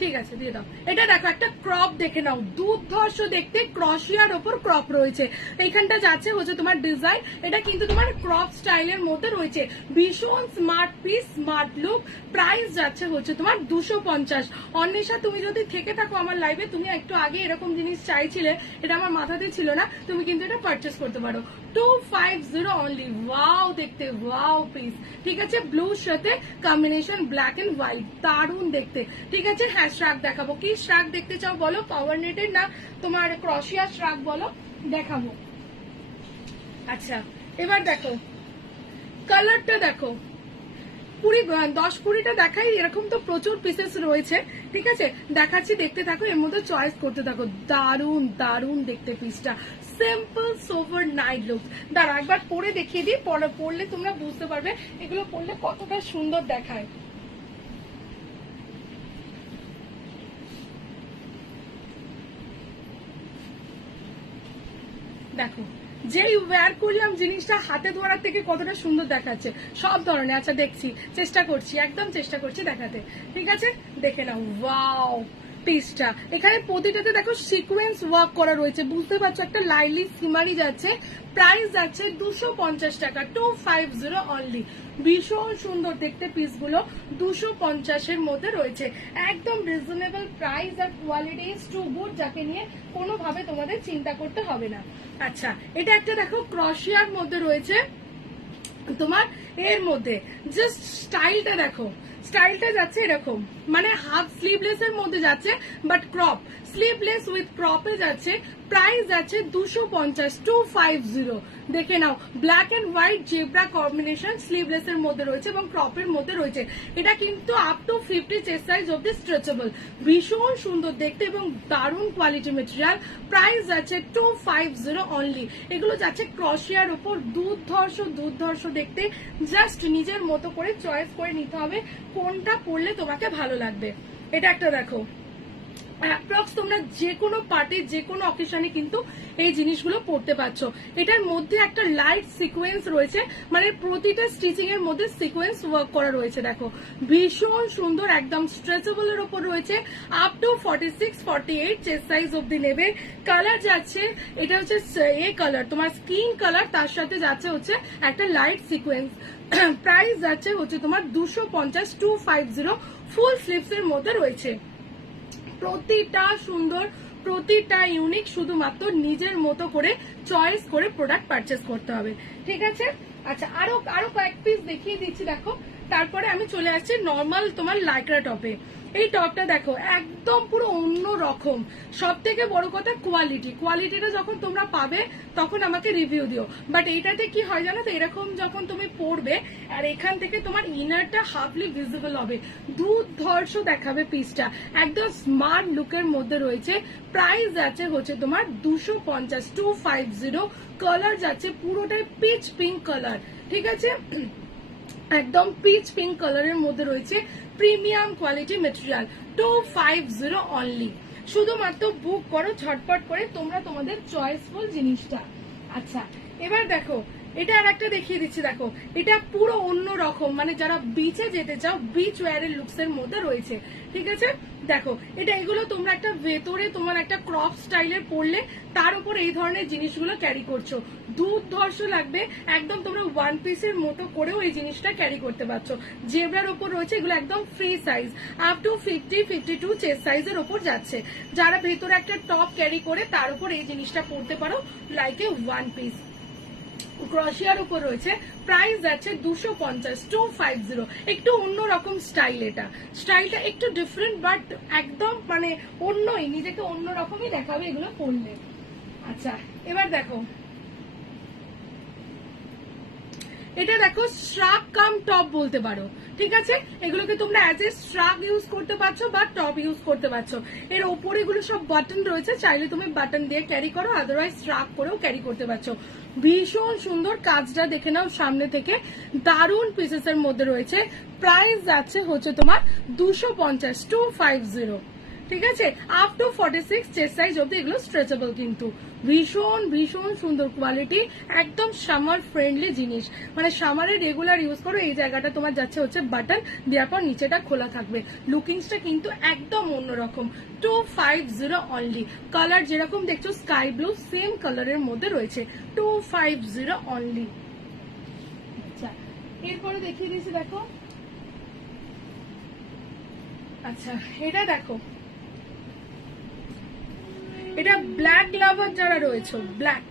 ঠিক আছে দিয়ে দাও। এটা দেখো একটা ক্রপ দেখে নাও, দুর্ধর্ষ দেখতে, ক্রশিয়ার ওপর ক্রপ রয়েছে, এইখানটা যাচ্ছে হচ্ছে তোমার ডিজাইন, এটা কিন্তু তোমার ক্রপ স্টাইলের মধ্যে রয়েছে, ভীষণ smart piece, smart look. Price যাচ্ছে হচ্ছে তোমার 250। অন্বেষা, তুমি যদি থেকে থাকো আমার লাইভে, তুমি একটু আগে এরকম জিনিস চাইছিলে, এটা আমার মাথাতে ছিল না, তুমি কিন্তু এটা পারচেস করতে পারো, 250 অনলি। ওয়াও দেখতে, ওয়াও পিস, ঠিক আছে? ব্লুর সাথে কম্বিনেশন ব্ল্যাক এন্ড হোয়াইট, দারুন দেখতে, ঠিক আছে? হ্যাঁ, শ্রাক দেখাবো, কি শ্রাক দেখতে চাও বলো? পাওয়ার নেটের না তোমার ক্রশিয়া শ্রাক বলো, দেখাবো। আচ্ছা, এবার দেখো কালারটা দেখো, 10-20টা দেখাই, এরকম তো প্রচুর পিসেস রয়েছে, ঠিক আছে? দেখাচ্ছি, দেখতে থাকো, এর মধ্যে চয়েস করতে থাকো। দারুন দারুন দেখতে পিসটা, সিম্পল সোভার নাইট লুক। দাঁড়া একবার পরে দেখিয়ে দিই, পরলে তোমরা বুঝতে পারবে এগুলো পরলে কতটা সুন্দর দেখায়। দেখো যেই ওয়্যার করলাম জিনিসটা হাতে ধরার থেকে কতটা সুন্দর দেখাচ্ছে, সব ধরনের। আচ্ছা দেখছি, চেষ্টা করছি, একদম চেষ্টা করছি দেখাতে, ঠিক আছে? দেখে নাও, ওয়াও পিসটা। এখানে প্রতিটাতে দেখো সিকোয়েন্স ওয়ার্ক করা রয়েছে, বুঝতে পারছো, একটা লাইলি সিমারি যাচ্ছে, প্রাইস যাচ্ছে 250 টাকা, 250 অনলি। ভীষণ সুন্দর দেখতে পিসগুলো, 250 এর মধ্যে রয়েছে, একদম রিজনেবল প্রাইস আর কোয়ালিটি ইজ টু গুড, যাকে নিয়ে কোনোভাবে তোমাদের চিন্তা করতে হবে না। আচ্ছা, এটা একটা দেখো ক্রশিয়ার মধ্যে রয়েছে তোমার, এর মধ্যে জাস্ট স্টাইলটা দেখো, স্টাইলটা যাচ্ছে এরকম, মানে হাফ স্লিভলেস এর মধ্যে যাচ্ছে বাট ক্রপ, স্লিভলেস উইথ ক্রপে যাচ্ছে, প্রাইস যাচ্ছে 250, 250। দেখে নাও, black and white zebra combination sleeveless এর মধ্যে রয়েছে এবং ক্রপের মধ্যে রয়েছে। এটা কিন্তু আপ টু 50 চেস্ট সাইজ অব্দি স্ট্রেচেবল, ভীষণ সুন্দর দেখতে এবং দারুণ কোয়ালিটি মেটেরিয়াল, প্রাইস যাচ্ছে 250 অনলি। এগুলো যাচ্ছে ক্রশিয়ার উপর, দুর্ধর্ষ দেখতে, জাস্ট নিজের মতো করে চয়েস করে নিতে হবে কোনটা পরলে তোমাকে ভালো লাগবে। এটা একটা দেখো, অ্যাপ্রক্স তোমরা যে কোনো পার্টি যে কোনো অকেশনে কিন্তু এই জিনিসগুলো পড়তে পারছো। এটার মধ্যে একটা লাইট সিকোয়েন্স রয়েছে, মানে প্রতিটা স্টিচিং এর মধ্যে সিকোয়েন্স ওয়ার্ক করা রয়েছে, দেখো ভীষণ সুন্দর, একদম স্ট্রেচেবল এর উপর রয়েছে, আপ টু 46, 48 চেস্ট সাইজ অব্দি নেবে। কালার যাচ্ছে, এটা হচ্ছে এ কালার, তোমার স্কিন কালার, তার সাথে যাচ্ছে হচ্ছে একটা লাইট সিকোয়েন্স। প্রাইস যাচ্ছে হচ্ছে তোমার 250, 250, ফুল স্লিভস এর মধ্যে রয়েছে। প্রতিটা সুন্দর, প্রতিটা ইউনিক, শুধুমাত্র নিজের মতো করে চয়েস করে প্রোডাক্ট পারচেস করতে হবে, ঠিক আছে। আচ্ছা, আরো কয়েক পিস দেখিয়ে দিচ্ছি দেখো, তারপরে আমি চলে আসছি নর্মাল তোমার লাইক্রা টপে। এই টপটা দেখো একদম পুরো অন্য রকম, সব থেকে বড় কথা কোয়ালিটিটা যখন তোমরা পাবে তখন আমাকে রিভিউ দিও। বাট এইটাতে কি হয় জানো তো, এরকম যখন তুমি পরবে আর এখান থেকে তোমার ইনারটা হাফলি ভিজিবল হবে, দুর্ধর্ষ দেখাবে পিসটা, একদম স্মার্ট লুকের মধ্যে রয়েছে। প্রাইস যাচ্ছে হচ্ছে তোমার 250, 250। কালার যাচ্ছে পুরোটাই পিচ পিঙ্ক কালার, ঠিক আছে, একদম পিচ পিঙ্ক কালারের মধ্যে রয়েছে, প্রিমিয়াম কোয়ালিটি মেটেরিয়াল, 250 অনলি। শুধুমাত্র বুক করো ঝটপট করে তোমরা তোমাদের চয়েসফুল জিনিসটা। আচ্ছা, এবার দেখো, এটা আর একটা দেখিয়ে দিচ্ছি, দেখো এটা পুরো অন্য রকম, মানে যারা বিচে যেতে চাও বিচ ওয়্যারের লুকস এর মধ্যে রয়েছে, ঠিক আছে। দেখো এটা, এগুলো তোমরা একটা ভেতরে তোমার একটা ক্রপ স্টাইলের পরলে তার উপর এই ধরনের জিনিসগুলো ক্যারি করছো, দুর্ধর্ষ লাগবে, একদম তোমরা ওয়ান পিসের মতো করেও এই জিনিসটা ক্যারি করতে পারছো। জেব্রার ওপর রয়েছে, এগুলো একদম free size, up to 50, 52 chest সাইজের ওপর যাচ্ছে। যারা ভেতরে একটা টপ ক্যারি করে তার উপর এই জিনিসটা পরতে পারো, লাইক এ ওয়ান পিস। ক্রশিয়ার উপর রয়েছে, প্রাইস যাচ্ছে 250, 250। একটু অন্যরকম স্টাইল, এটা স্টাইলটা একটু ডিফারেন্ট বাট একদম মানে অন্যই, নিজেকে অন্যরকমই দেখাবে এগুলো পরলে। আচ্ছা, এবার দেখো, এটা দেখো শ্রাগ কাম টপ বলতে পারো, ঠিক আছে। এগুলোকে তোমরা অ্যাজ এ শ্রাগ ইউজ করতে পারছো বা টপ ইউজ করতে পারছো। এর ওপরে এগুলো সব বাটন রয়েছে, চাইলে তুমি বাটন দিয়ে ক্যারি করো, আদারওয়াইজ শ্রাগ করেও ক্যারি করতে পারছো। ভীষণ সুন্দর, কাজটা দেখে নাও সামনে থেকে, দারুণ পিসেস এর মধ্যে রয়েছে। প্রাইস যাচ্ছে হচ্ছে তোমার 250, 250, ঠিক আছে, আপ টু 46 চেস্ট সাইজ অব্দি এগুলো স্ট্রেচেবল, কিন্তু ভীষণ সুন্দর কোয়ালিটি, একদম সামার ফ্রেন্ডলি জিনিস, মানে সামারে রেগুলার ইউজ করো। এই জায়গাটা তোমার যাচ্ছে হচ্ছে বাটন দেওয়ার পর নিচেটা খোলা থাকবে, লুকিংসটা কিন্তু একদম অন্যরকম, 250 অনলি। কালার যেরকম দেখছো স্কাই ব্লু সেম কালারের মধ্যে রয়েছে, 250 অনলি। আচ্ছা, এরপরে দেখিয়ে দিয়েছি দেখো। আচ্ছা, এটা দেখো, এটা ব্ল্যাক লাভার যারা রয়েছে, ব্ল্যাক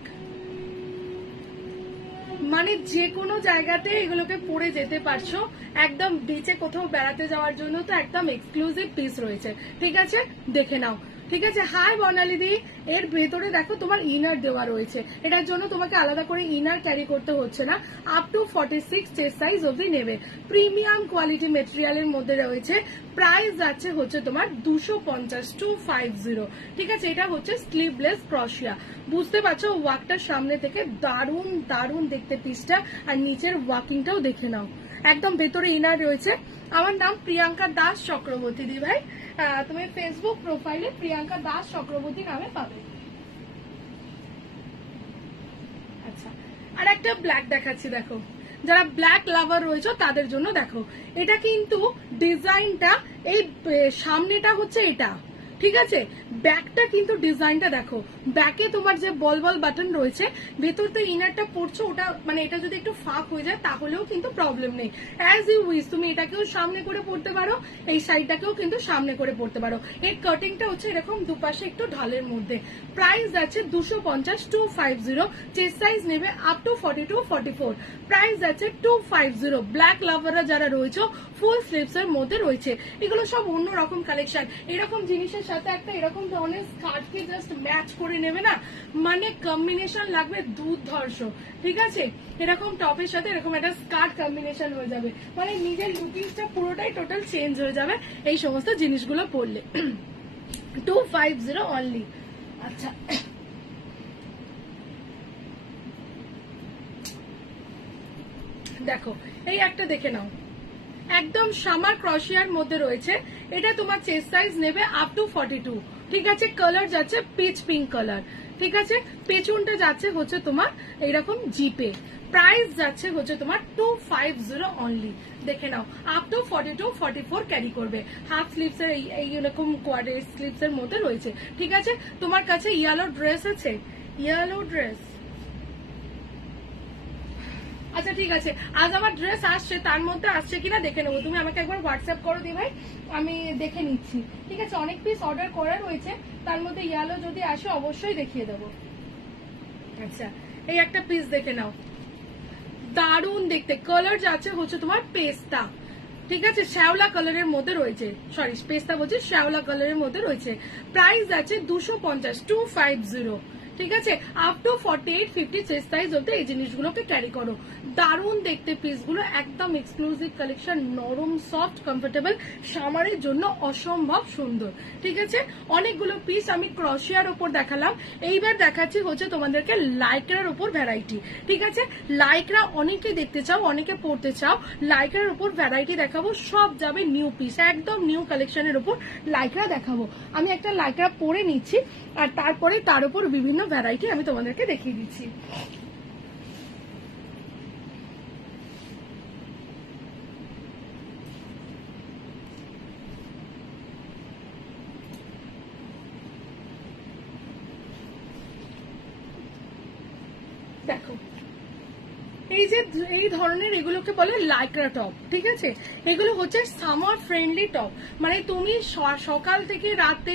মানে যে কোনো জায়গাতে এগুলোকে পরে যেতে পারছো, একদম বিচে কোথাও বেড়াতে যাওয়ার জন্য তো একদম এক্সক্লুসিভ পিস রয়েছে, ঠিক আছে, দেখে নাও, ঠিক আছে। হাই বর্ণালী দি, এর ভেতরে দেখো তোমার ইনার দেওয়া রয়েছে, এটার জন্য তোমাকে আলাদা করে ইনার ক্যারি করতে হচ্ছে না, আপ টু 46 চেস্ট সাইজ অবধি নেবে, প্রিমিয়াম কোয়ালিটি মেটেরিয়ালের মধ্যে রয়েছে। প্রাইস যাচ্ছে হচ্ছে তোমার 250, 250, ঠিক আছে। এটা হচ্ছে স্লিভলেস ক্রশিয়া, বুঝতে পারছো ওয়ার্কটার সামনে থেকে দারুণ দেখতে পিসটা, আর নিচের ওয়ার্কিংটাও দেখে নাও, একদম ভেতরে ইনার রয়েছে। আমার নাম প্রিয়াঙ্কা দাস চক্রবর্তী দি ভাই, তুমি ফেসবুক প্রোফাইলে প্রিয়াঙ্কা দাস চক্রবর্তী নামে পাবে। আচ্ছা, আর একটা ব্ল্যাক দেখাচ্ছি, দেখো যারা ব্ল্যাক লাভার রয়েছে তাদের জন্য দেখো, এটা কিন্তু ডিজাইনটা এই সামনেটা হচ্ছে এটা, ঠিক আছে। ব্যাকটা কিন্তু ডিজাইনটা দেখো, ব্যাকে তোমার যে বল বল বাটন রয়েছে, ভেতর তো ইনারটা পড়ছো, ওটা মানে এটা যদি একটু ফাঁক হয়ে যায় তাহলেও কিন্তু প্রবলেম নেই, অ্যাজ ইউ উইশ। তুমি এটাকেও সামনে করে পড়তে পারো, এই সাইডটাকেও কিন্তু সামনে করে পড়তে পারো। এর কাটিংটা হচ্ছে এরকম দুপাশে একটু ঢালের মধ্যে। প্রাইস আছে 250, 250। চেস্ট সাইজ নেবে আপ টু 42-44। প্রাইস আছে 250। ব্ল্যাক লাভাররা যারা রয়েছে ফুল স্লিভস এর মধ্যে রয়েছে, এগুলো সব অন্যরকম কালেকশন। এরকম জিনিসের সাথে একটা এরকম ধরনের স্কার্টকে জাস্ট ম্যাচ করে নেবে না, মানে কম্বিনেশন লাগবে দুর্ধর্ষ। ঠিক আছে, এরকম টপের সাথে এরকম একটা স্কার্ট কম্বিনেশন হয়ে যাবে, মানে নিজের লুকিংসটা পুরোটাই টোটাল চেঞ্জ হয়ে যাবে এই সমস্ত জিনিসগুলো পরলে। 250 অনলি। আচ্ছা, দেখো এই একটা দেখে নাও, একদম সামার ক্রশিয়ার মধ্যে রয়েছে। এটা তোমার চেস্ট সাইজ নেবে আপ টু 42। ঠিক আছে, কালার যাচ্ছে পিচ পিঙ্ক কালার। ঠিক আছে, পেছনটা যাচ্ছে হচ্ছে তোমার এইরকম জিপে। প্রাইস যাচ্ছে হচ্ছে তোমার 250 অনলি। দেখে নাও, আপ টু 42-44 ক্যারি করবে। হাফ স্লিভস এর এইরকম কোয়ার্টার স্লিভস এর মধ্যে রয়েছে। ঠিক আছে, তোমার কাছে ইয়েলো ড্রেস আছে? ইয়েলো ড্রেস, আচ্ছা ঠিক আছে, আজ আমার ড্রেস আসছে, তার মধ্যে আসছে কিনা দেখে নেবো। তুমি আমাকে একবার হোয়াটসঅ্যাপ করো দি ভাই, আমি দেখে নিচ্ছি। ঠিক আছে, অনেক পিস অর্ডার করা রয়েছে, তার মধ্যে ইয়েলো যদি আসে অবশ্যই দেখিয়ে দেবো। আচ্ছা, এই একটা পিস দেখে নাও, দারুণ দেখতে। কালার যাচ্ছে হচ্ছে তোমার পেস্তা। ঠিক আছে, শ্যাওলা কালারের মধ্যে রয়েছে, সরি পেস্তা বলছি, শ্যাওলা কালারের মধ্যে রয়েছে। প্রাইস আছে 250, 250। ঠিক আছে, আপ টু 48-50 চেস্ট সাইজ অব্দি এই জিনিসগুলোকে ক্যারি করো। দারুণ দেখতে পিসগুলো, একদম এক্সক্লুসিভ কালেকশন, নরম সফট কমফোর্টেবল, সামারের জন্য অসম্ভব সুন্দর। ঠিক আছে, অনেকগুলো পিস আমি ক্রশিয়ার ওপর দেখালাম, এইবার দেখাচ্ছি হচ্ছে তোমাদেরকে লাইক্রার ওপর ভ্যারাইটি। ঠিক আছে, লাইক্রা অনেকে দেখতে চাও, অনেকে পড়তে চাও, লাইক্রার ওপর ভ্যারাইটি দেখাবো, সব যাবে নিউ পিস, একদম নিউ কালেকশনের ওপর লাইক্রা দেখাবো। আমি একটা লাইক্রা পরে নিচ্ছি, আর তারপরে তার উপর বিভিন্ন ভ্যারাইটি আমি তোমাদেরকে দেখিয়ে দিচ্ছি। দেখো, এই যে এই ধরনের এগুলোকে বলে লাইক্রা টপ। ঠিক আছে, এগুলো হচ্ছে সামার ফ্রেন্ডলি টপ, মানে তুমি সকাল থেকে রাতে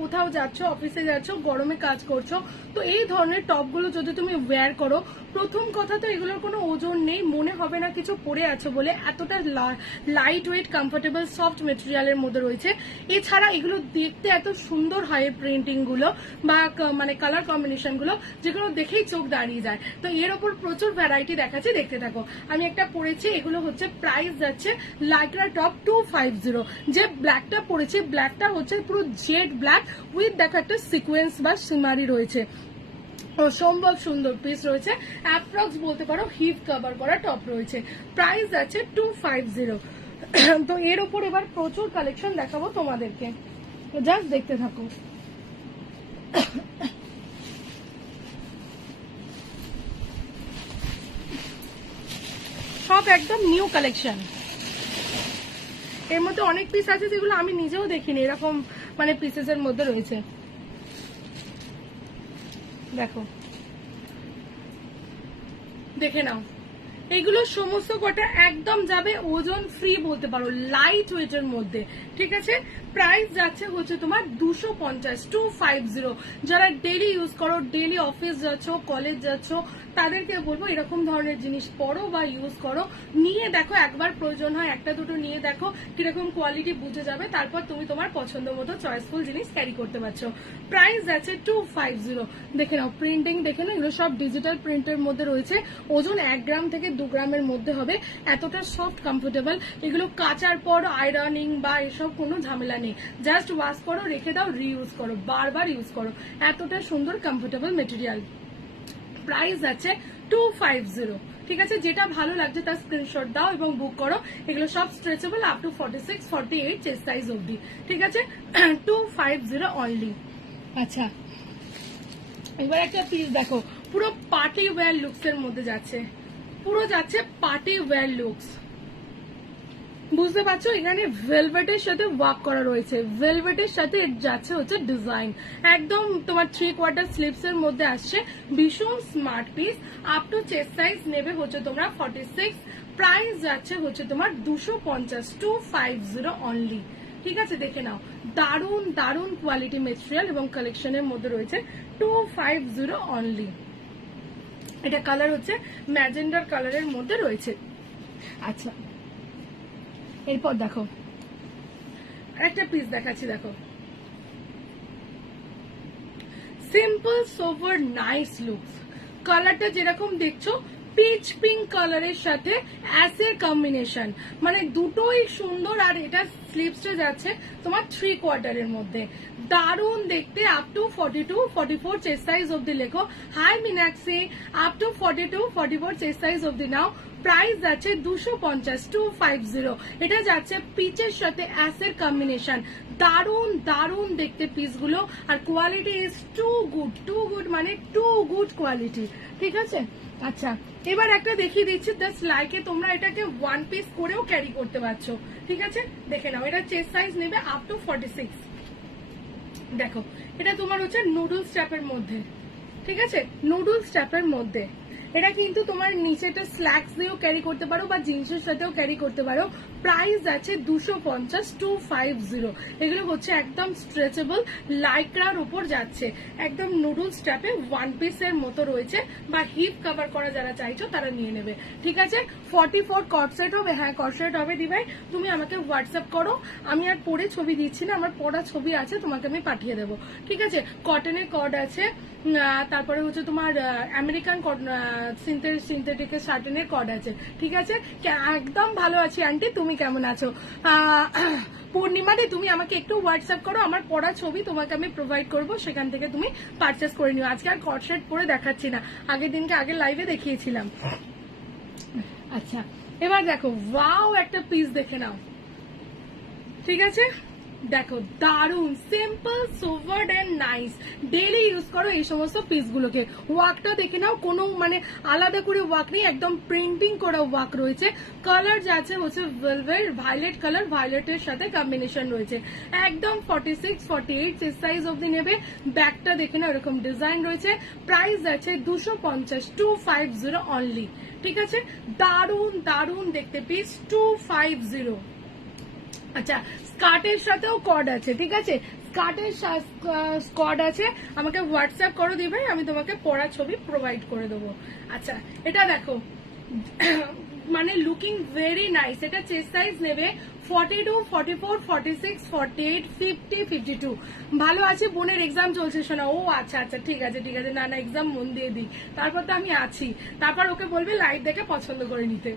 কোথাও যাচ্ছ, অফিসে যাচ্ছ, গরমে কাজ করছো, তো এই ধরনের টপগুলো যদি তুমি ওয়্যার করো, প্রথম কথা তো এগুলোর কোনো ওজন নেই, মনে হবে না কিছু পরে আছো বলে, এতটা লাইট ওয়েট কমফোর্টেবল সফট মেটেরিয়ালের মধ্যে রয়েছে। এছাড়া এগুলো দেখতে এত সুন্দর হয়, প্রিন্টিং গুলো বা মানে কালার কম্বিনেশন গুলো, যেগুলো দেখেই চোখ দাঁড়িয়ে যায়। তো এর ওপর প্রচুর ভ্যারাইটি দেখাচ্ছে, দেখতে থাকো। আমি একটা পরেছি, এগুলো হচ্ছে প্রাইস যাচ্ছে লাইক্রা টপ 250। যে ব্ল্যাকটা পরেছি, ব্ল্যাকটা হচ্ছে পুরো জেড ব্ল্যাক উইথ দেখো একটা সিকোয়েন্স বা সিমারি রয়েছে, অসম্ভব সুন্দর পিস রয়েছে। অ্যাপ্রক্স বলতে পারো হিপ কভার করা টপ রয়েছে। প্রাইস আছে 250। তো এর উপর এবার প্রচুর কালেকশন দেখাবো তোমাদেরকে, জাস্ট দেখতে থাকো। সব একদম নিউ কালেকশন, এর মধ্যে অনেক পিস আছে যেগুলো আমি নিজেও দেখিনি, এরকম মানে পিসেস এর মধ্যে রয়েছে। দেখো, দেখে নাও, এগুলো সমস্ত কটা একদম যাবে ওজন ফ্রি বলতে পারো, লাইট ওয়েটের মধ্যে। ঠিক আছে, প্রাইস যাচ্ছে হচ্ছে তোমার 250, 250। যারা ডেলি ইউজ করো, ডেলি অফিস যাচ্ছ, কলেজ যাচ্ছ, তাদেরকে বলবো এরকম ধরনের জিনিস পরো বা ইউজ করো, নিয়ে দেখো, একবার প্রয়োজন হয় একটা দুটো নিয়ে দেখো, কিরকম কোয়ালিটি বুঝে যাবে, তারপর তুমি তোমার পছন্দ মতো চয়েসফুল জিনিস ক্যারি করতে পারছো। প্রাইস আছে 250। দেখে নাও, প্রিন্টিং দেখে নাও, এগুলো সব ডিজিটাল প্রিন্টের মধ্যে রয়েছে, ওজন 1 গ্রাম থেকে 2 গ্রামের মধ্যে হবে, এতটা সফট কমফোর্টেবল। এগুলো কাচার পর আয়রনিং বা এসব কোনো ঝামেলা নেই, জাস্ট ওয়াশ করো, রেখে দাও, রিইউজ করো, বারবার ইউজ করো, এতটা সুন্দর কমফোর্টেবল মেটেরিয়াল। প্রাইস আছে 250। ঠিক আছে, যেটা ভালো লাগছে তার স্ক্রিনশট দাও এবং বুক করো। এগুলো সব stretchable up to 46-48 chest size অবধি। ঠিক আছে, 250 অনলি। আচ্ছা, এবার একটা পিস দেখো, পুরো পার্টি ওয়্যার লুকস এর মধ্যে যাচ্ছে, পুরো যাচ্ছে পার্টি ওয়্যার লুকস। বুঝতে পারছো, এখানে ভেলভেটের সাথে ওয়ার্ক করা রয়েছে, ভেলভেটের সাথে যাচ্ছে হচ্ছে ডিজাইন, একদম তোমার 3/4 স্লিভস এর মধ্যে আসছে, ভীষণ smart piece. Up to chest size নেবে হচ্ছে তোমরা 46, প্রাইস যাচ্ছে হচ্ছে তোমার 250, 250 অনলি। ঠিক আছে, দেখে নাও, দারুন দারুন কোয়ালিটি মেটেরিয়াল এবং কালেকশনের মধ্যে রয়েছে, 250 অনলি। এটা কালার হচ্ছে ম্যাজেন্ডার কালারের মধ্যে রয়েছে। আচ্ছা, এরপর দেখো একটা পিস দেখাচ্ছি, দেখো সিম্পল সোভার নাইস লুকস, কালারটা যেরকম দেখছো পিচ পিঙ্ক কালারের সাথে অ্যাসের কম্বিনেশন, মানে দুটোই সুন্দর। আর এটা স্লিভসটা যাচ্ছে তোমার 3/4 এর মধ্যে, দারুন দেখতে। আপ টু 42, 44 চেস্ট সাইজ অব্দি লেখো। Hi Minakshi, up to 42, 44 chest size অব্দি নাও। প্রাইস যাচ্ছে 250, 250। এটা যাচ্ছে পিচের সাথে অ্যাসের কম্বিনেশন, দারুন দারুন দেখতে পিসগুলো। আর কোয়ালিটি ইজ টু গুড, মানে টু গুড কোয়ালিটি। ঠিক আছে, আচ্ছা এবার একটা দেখিয়ে দিচ্ছি জাস্ট লাইকে, তোমরা এটাকে ওয়ান পিস করেও ক্যারি করতে পারছো। ঠিক আছে, দেখে নাও, এটা চেস্ট সাইজ নেবে আপ টু 46। দেখো এটা তোমার হচ্ছে নুডলস ট্যাপের মধ্যে, ঠিক আছে, নুডলস ট্যাপের মধ্যে। এটা কিন্তু তোমার নিচেটা স্ল্যাক্স দিয়েও ক্যারি করতে পারো বা জিন্সের সাথেও ক্যারি করতে পারো। প্রাইস আছে 250, 250। এগুলো হচ্ছে একদম স্ট্রেচেবল লাইক্রার উপর যাচ্ছে, একদম নুডলস ট্যাপে ওয়ান পিসের মতো রয়েছে, বা হিপ কভার করা যারা চাইছো তারা নিয়ে নেবে। ঠিক আছে, 44 কর্ডসেট হবে, হ্যাঁ কর্ডসেট হবে। দিভাই তুমি আমাকে হোয়াটসঅ্যাপ করো, আমি আর পরে ছবি দিচ্ছি না, আমার পড়া ছবি আছে, তোমাকে আমি পাঠিয়ে দেবো। ঠিক আছে, কটনের কর্ড আছে, তারপরে হচ্ছে তোমার আমেরিকান সিনথেটিকের শার্টেনের কর্ড আছে। ঠিক আছে, একদম ভালো আছি আন্টি, তুমি কেমন আছো? পূর্ণিমা দি, তুমি আমাকে একটু হোয়াটসঅ্যাপ করো, আমার পড়া ছবি তোমাকে আমি প্রোভাইড করবো, সেখান থেকে তুমি পারচেস করে নিও। আজকে আর কর্ডসেট পরে দেখাচ্ছি না, আগের দিনকে আগের লাইভে দেখিয়েছিলাম। আচ্ছা এবার দেখো, ওয়াও একটা পিস দেখে নাও। ঠিক আছে, দেখো দারুন simple sober and nice, daily use করো এই সমস্ত পিসগুলোকে। ওয়ার্কটা দেখে নাও, কোনো মানে আলাদা করে ওয়ার্ক নেই, একদম প্রিন্টিং করা ওয়ার্ক রয়েছে। কালার যাচ্ছে হচ্ছে ভেলভেট ভায়োলেট কালার, ভায়োলেটের সাথে কম্বিনেশন রয়েছে, একদম 46, 48 সাইজ অব্দি নেবে। ব্যাকটা দেখে নাও, এরকম ডিজাইন রয়েছে। প্রাইস আছে 250, 250 অনলি। ঠিক আছে, দারুন দারুন দেখতে পিস, 250। আচ্ছা, স্কার্টের সাথেও কর্ড আছে। ঠিক আছে, স্কার্টের কর্ড আছে, আমাকে হোয়াটসঅ্যাপ করো দি ভাই, আমি তোমাকে পড়া ছবি প্রোভাইড করে দেবো। আচ্ছা এটা দেখো, মানে লুকিং ভেরি নাইস। এটা চেস্ট সাইজ নেবে 42, 44, 46, 48, 50, 52। ভালো আছে, বোনের এক্সাম চলছে শোনা। ও আচ্ছা আচ্ছা, ঠিক আছে ঠিক আছে, না না এক্সাম মন দিয়ে দিই, তারপর তো আমি আছি। তারপর ওকে বলবে লাইভ দেখে পছন্দ করে নিতে।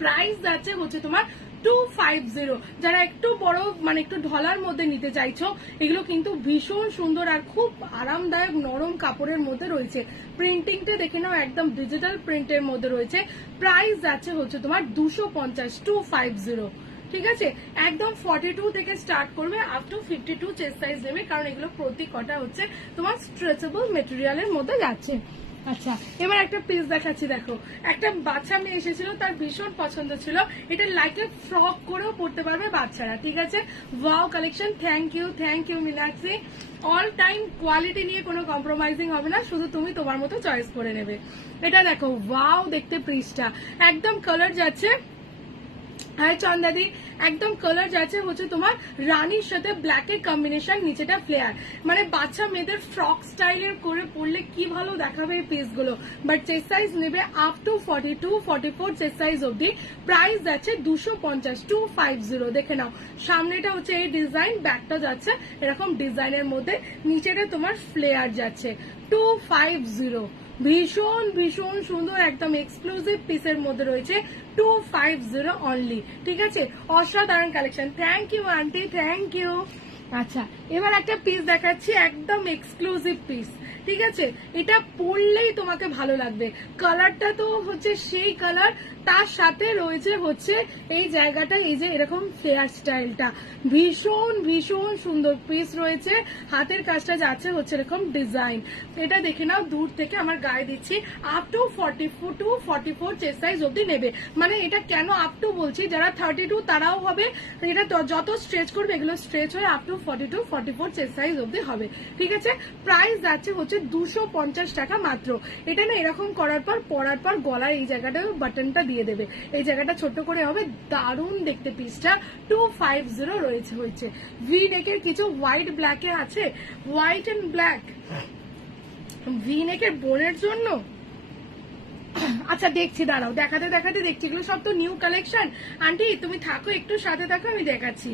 প্রাইস যাচ্ছে হচ্ছে তোমার 250। যারা একটু বড় মানে একটু ঢলার মধ্যে নিতে চাইছো, এগুলো কিন্তু ভীষণ সুন্দর আর খুব আরামদায়ক নরম কাপড়ের মধ্যে রয়েছে। প্রিন্টিংটা দেখে নাও, একদম ডিজিটাল প্রিন্টের মধ্যে রয়েছে। প্রাইস যাচ্ছে হচ্ছে তোমার 250, 250। ঠিক আছে, একদম 42 থেকে স্টার্ট করবে, আপ টু 52 চেস্ট সাইজ নেবে, কারণ এগুলো প্রতি কটা হচ্ছে তোমার স্ট্রেচেবল মেটেরিয়ালের মধ্যে যাচ্ছে। আচ্ছা এবার একটা পিস দেখাচ্ছি, দেখো একটা বাচ্চা মেয়ে এসেছিল, তার ভীষণ পছন্দ ছিল। এটা লাইক ফ্রক করেও পড়তে পারবে বাচ্চারা। ঠিক আছে, wow collection, thank you Meenakshi. All time quality নিয়ে কোনো কম্প্রোমাইজিং হবে না, শুধু তুমি তোমার মতো চয়েস করে নেবে। এটা দেখো, ওয়াও দেখতে পিসটা, একদম কালার যাচ্ছে, হ্যাঁ চন্দাদি, একদম কালার যাচ্ছে হচ্ছে তোমার রানীর সাথে ব্ল্যাকের কম্বিনেশন, নিচেটা ফ্লেয়ার, মানে বাচ্চা মেয়েদের ফ্রক স্টাইলের করে পরলে কি ভালো দেখাবে এই পিসগুলো। বাট চেস্ট সাইজ নেবে আপ টু 42, 44 চেস্ট সাইজ অব্দি। প্রাইস যাচ্ছে 250, 250। দেখে নাও, সামনেটা হচ্ছে এই ডিজাইন, ব্যাকটা যাচ্ছে এরকম ডিজাইনের মধ্যে, নিচেটা তোমার ফ্লেয়ার যাচ্ছে। 250, ভীষণ ভীষণ সুন্দর, একদম এক্সক্লুসিভ পিসের মধ্যে রয়েছে, 250 অনলি। ঠিক আছে, অসাধারণ collection. Thank you aunty, thank you. আচ্ছা এবার একটা পিস দেখাচ্ছি, একদম এক্সক্লুসিভ পিস, ঠিক আছে, এটা পরলেই তোমাকে ভালো লাগবে। কালারটা তো হচ্ছে সেই কালার, তার সাথে রয়েছে হচ্ছে এই জায়গাটা, এই যে এরকম ফ্লেয়ার স্টাইলটা, ভীষণ ভীষণ সুন্দর পিস রয়েছে। হাতের কাজটা যাচ্ছে হচ্ছে এরকম ডিজাইন। এটা দেখে নাও দূর থেকে, আমার গায়ে দিচ্ছি up to 42 to 44 chest size অব্দি নেবে। মানে এটা কেন আপ টু বলছি, যারা 32 তারাও হবে, এটা যত স্ট্রেচ করবে এগুলো স্ট্রেচ হয়ে আপ টু 42 44 চেস্ট সাইজ অব্দি হবে। ঠিক আছে, প্রাইস যাচ্ছে হচ্ছে 250 টাকা মাত্র। এটা না এরকম করার পর পরার পর গলার এই জায়গাটা বাটনটা দিয়ে দেবে, এই জায়গাটা ছোট করে হবে, দারুণ দেখতে পিসটা। 250 রয়েছে হচ্ছে ভি নেকের, কিছু হোয়াইট ব্ল্যাকে আছে, হোয়াইট এন্ড ব্ল্যাক ভি নেকের বোনের জন্য। আচ্ছা দেখছি, দাঁড়াও, দেখাতে দেখাতে দেখছি, এগুলো সব তো নিউ কালেকশন। আন্টি তুমি থাকো একটু, সাথে থাকো, আমি দেখাচ্ছি।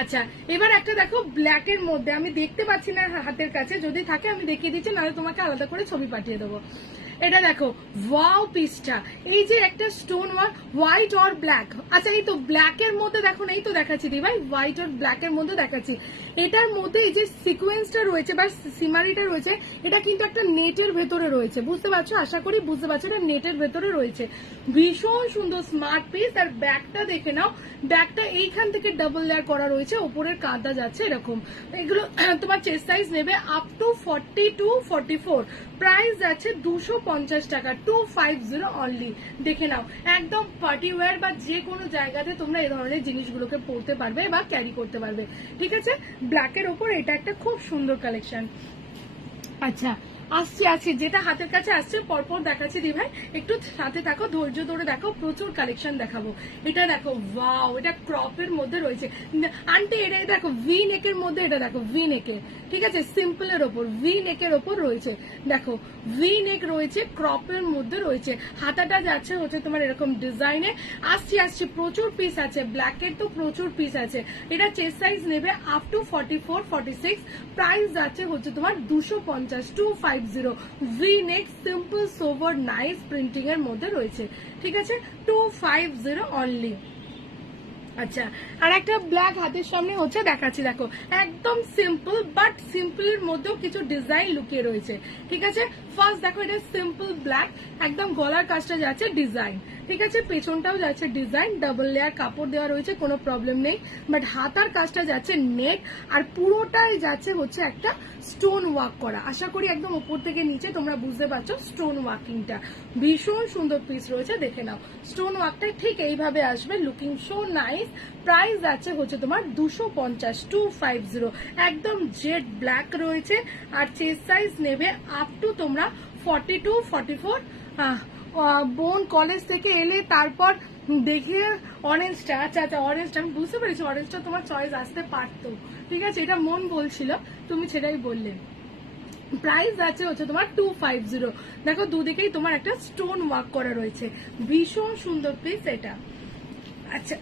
আচ্ছা এবার একটা দেখো ব্ল্যাক এর মধ্যে, আমি দেখতে পাচ্ছি না হাতের কাছে, যদি থাকে আমি দেখিয়ে দিচ্ছি, নাহলে তোমাকে আলাদা করে ছবি পাঠিয়ে দেবো। এটা দেখো ওয়াও পিসটা, এই যে একটা স্টোন ওয়ার্ক হোয়াইট আর ব্ল্যাক। আচ্ছা এই তো ব্ল্যাক এর মধ্যে দেখো, এই তো দেখাচ্ছি দি ভাই, হোয়াইট আর ব্ল্যাক এর মধ্যে দেখাচ্ছি। এটার মধ্যে এই যে সিকোয়েন্সটা রয়েছে বা সিমারিটা রয়েছে, এটা কিন্তু একটা নেটের ভেতরে রয়েছে, বুঝতে পারছো? আশা করি বুঝতে পারছো, এটা নেটের ভেতরে রয়েছে। ভীষণ সুন্দর স্মার্ট পিস। আর ব্যাগটা দেখে নাও, ব্যাগটা এইখান থেকে ডাবল লেয়ার করা রয়েছে, ওপরের কাঁধটা যাচ্ছে এরকম। এগুলো তোমার চেস্ট সাইজ নেবে আপ টু 42 44, প্রাইস যাচ্ছে 250 টাকা, 250 অনলি। দেখে নাও, একদম পার্টি ওয়্যার বা যে কোনো জায়গাতে তোমরা এই ধরনের জিনিসগুলোকে পরতে পারবে বা ক্যারি করতে পারবে। ঠিক আছে, ব্ল্যাকের ওপর এটা একটা খুব সুন্দর কালেকশন। আচ্ছা আসছি, যেটা হাতের কাছে আসছে পরপর দেখাচ্ছি দি ভাই, একটু সাথে থাকো, ধৈর্য ধরে দেখো, প্রচুর কালেকশন দেখাবো। এটা দেখো ওয়াও, এটা ক্রপের মধ্যে রয়েছে। আন্টি এটা দেখো ভি নেকের মধ্যে, এটা দেখো ভি নেকের, ঠিক আছে, সিম্পলের ওপর ভি নেকের ওপর রয়েছে। দেখো ভি নেক রয়েছে, ক্রপের মধ্যে রয়েছে, হাতাটা যাচ্ছে হচ্ছে তোমার এরকম ডিজাইনে। আসছি, প্রচুর পিস আছে, ব্ল্যাকের তো প্রচুর পিস আছে। এটা চেস্ট সাইজ নেবে আপ টু 44 46, প্রাইস যাচ্ছে হচ্ছে তোমার 250, 250। ভি নেক সিম্পল সোভার নাইস প্রিন্টিং এর মধ্যে রয়েছে। ঠিক আছে, 250 অনলি। আচ্ছা আর একটা ব্ল্যাক হাতের সামনে হচ্ছে দেখাচ্ছি, দেখো একদম সিম্পল, বাট সিম্পলের মধ্যেও কিছু ডিজাইন লুকিয়ে রয়েছে। ঠিক আছে, ফার্স্ট দেখো এটা সিম্পল ব্ল্যাক, একদম গলার কাজটা যাচ্ছে ডিজাইন, ঠিক আছে, পেছনটাও যাচ্ছে ডিজাইন, ডাবল লেয়ার কাপড় দেওয়া রয়েছে, কোনো প্রবলেম নেই। বাট হাতার কাজটা যাচ্ছে নেট, আর পুরোটাই যাচ্ছে হচ্ছে একটা স্টোন ওয়ার্ক করা। আশা করি একদম উপর থেকে নিচে তোমরা বুঝতে পারছো স্টোন ওয়ার্কিংটা। ভীষণ সুন্দর পিস রয়েছে, দেখে নাও, স্টোন ওয়ার্কটা ঠিক এইভাবে আসবে, লুকিং সো নাইস। প্রাইস আছে হচ্ছে তোমার 250, 250, একদম জেড ব্ল্যাক রয়েছে। আর চেস্ট সাইজ নেবে আপ টু তোমরা 42 44। বোন কলেজ থেকে এলে তারপর দেখে অরেঞ্জটা, আচ্ছা অরেঞ্জটা আমি বুঝতে পেরেছি, অরেঞ্জটা তোমার চয়েস আসতে পারতো। ঠিক আছে, এটা মন বলছিল, তুমি সেটাই বললে। প্রাইস আছে হচ্ছে তোমার 250। দেখো দুদিকেই তোমার একটা স্টোন ওয়ার্ক করা রয়েছে, ভীষণ সুন্দর পিস এটা। আচ্ছা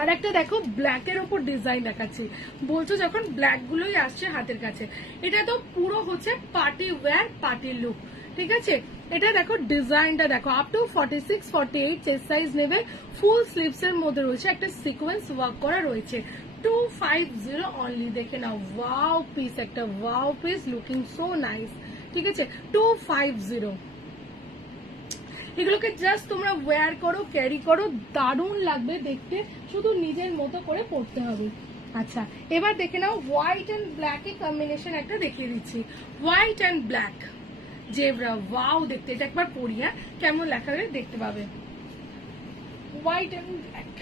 আর একটা দেখো ব্ল্যাক এর উপর ডিজাইন দেখাচ্ছি, বলছো যখন ব্ল্যাক গুলোই আসছে হাতের কাছে, এটা তো পুরো হচ্ছে পার্টি ওয়্যার, পার্টি লুক। ঠিক আছে, এটা দেখো ডিজাইনটা দেখো, আপ টু 46 48 চেস্ট সাইজ নেবে, ফুল স্লিভস এর মধ্যে রয়েছে, একটা সিকোয়েন্স ওয়ার্ক করা রয়েছে। 250 অনলি। দেখে নাও ওয়াও পিস, একটা wow piece, looking so nice. ঠিক আছে, 250। এগুলোকে জাস্ট তোমরা ওয়্যার করো, ক্যারি করো, দারুণ লাগবে দেখতে, শুধু নিজের মতো করে পড়তে হবে। আচ্ছা এবার দেখে নাও হোয়াইট এন্ড ব্ল্যাক এর কম্বিনেশন একটা দেখিয়ে দিচ্ছি, white and black zebra, wow দেখতে, এটা একবার পড়ি, হ্যাঁ কেমন লেখা হবে দেখতে পাবে, হোয়াইট এন্ড ব্ল্যাক।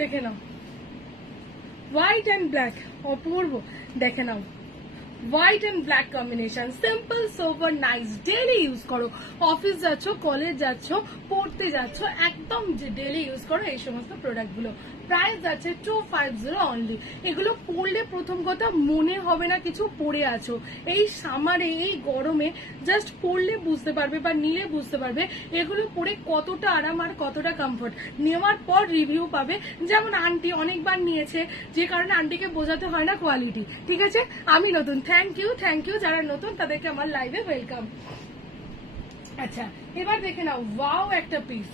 দেখে নাও হোয়াইট এন্ড ব্ল্যাক, অপূর্ব। দেখে নাও white and black combination, simple sober nice, daily use করো, অফিস যাচ্ছ, কলেজ যাচ্ছ, পড়তে যাচ্ছ, একদম ডেলি ইউজ করো এই সমস্ত প্রোডাক্ট গুলো। প্রাইস যাচ্ছে 250 অনলি। এগুলো পরলে প্রথম কথা মনে হবে না কিছু পরে আছো, এই সামারে এই গরমে জাস্ট পরলে বুঝতে পারবে বা নিলে বুঝতে পারবে এগুলো পরে কতটা আরাম আর কতটা কমফোর্ট। নেওয়ার পর রিভিউ পাবে, যেমন আন্টি অনেকবার নিয়েছে, যে কারণে আন্টিকে বোঝাতে হয় না কোয়ালিটি। ঠিক আছে, আমি নতুন, থ্যাংক ইউ যারা নতুন তাদেরকে আমার লাইভে ওয়েলকাম। আচ্ছা এবার দেখে নাও, ওয়াও একটা পিস,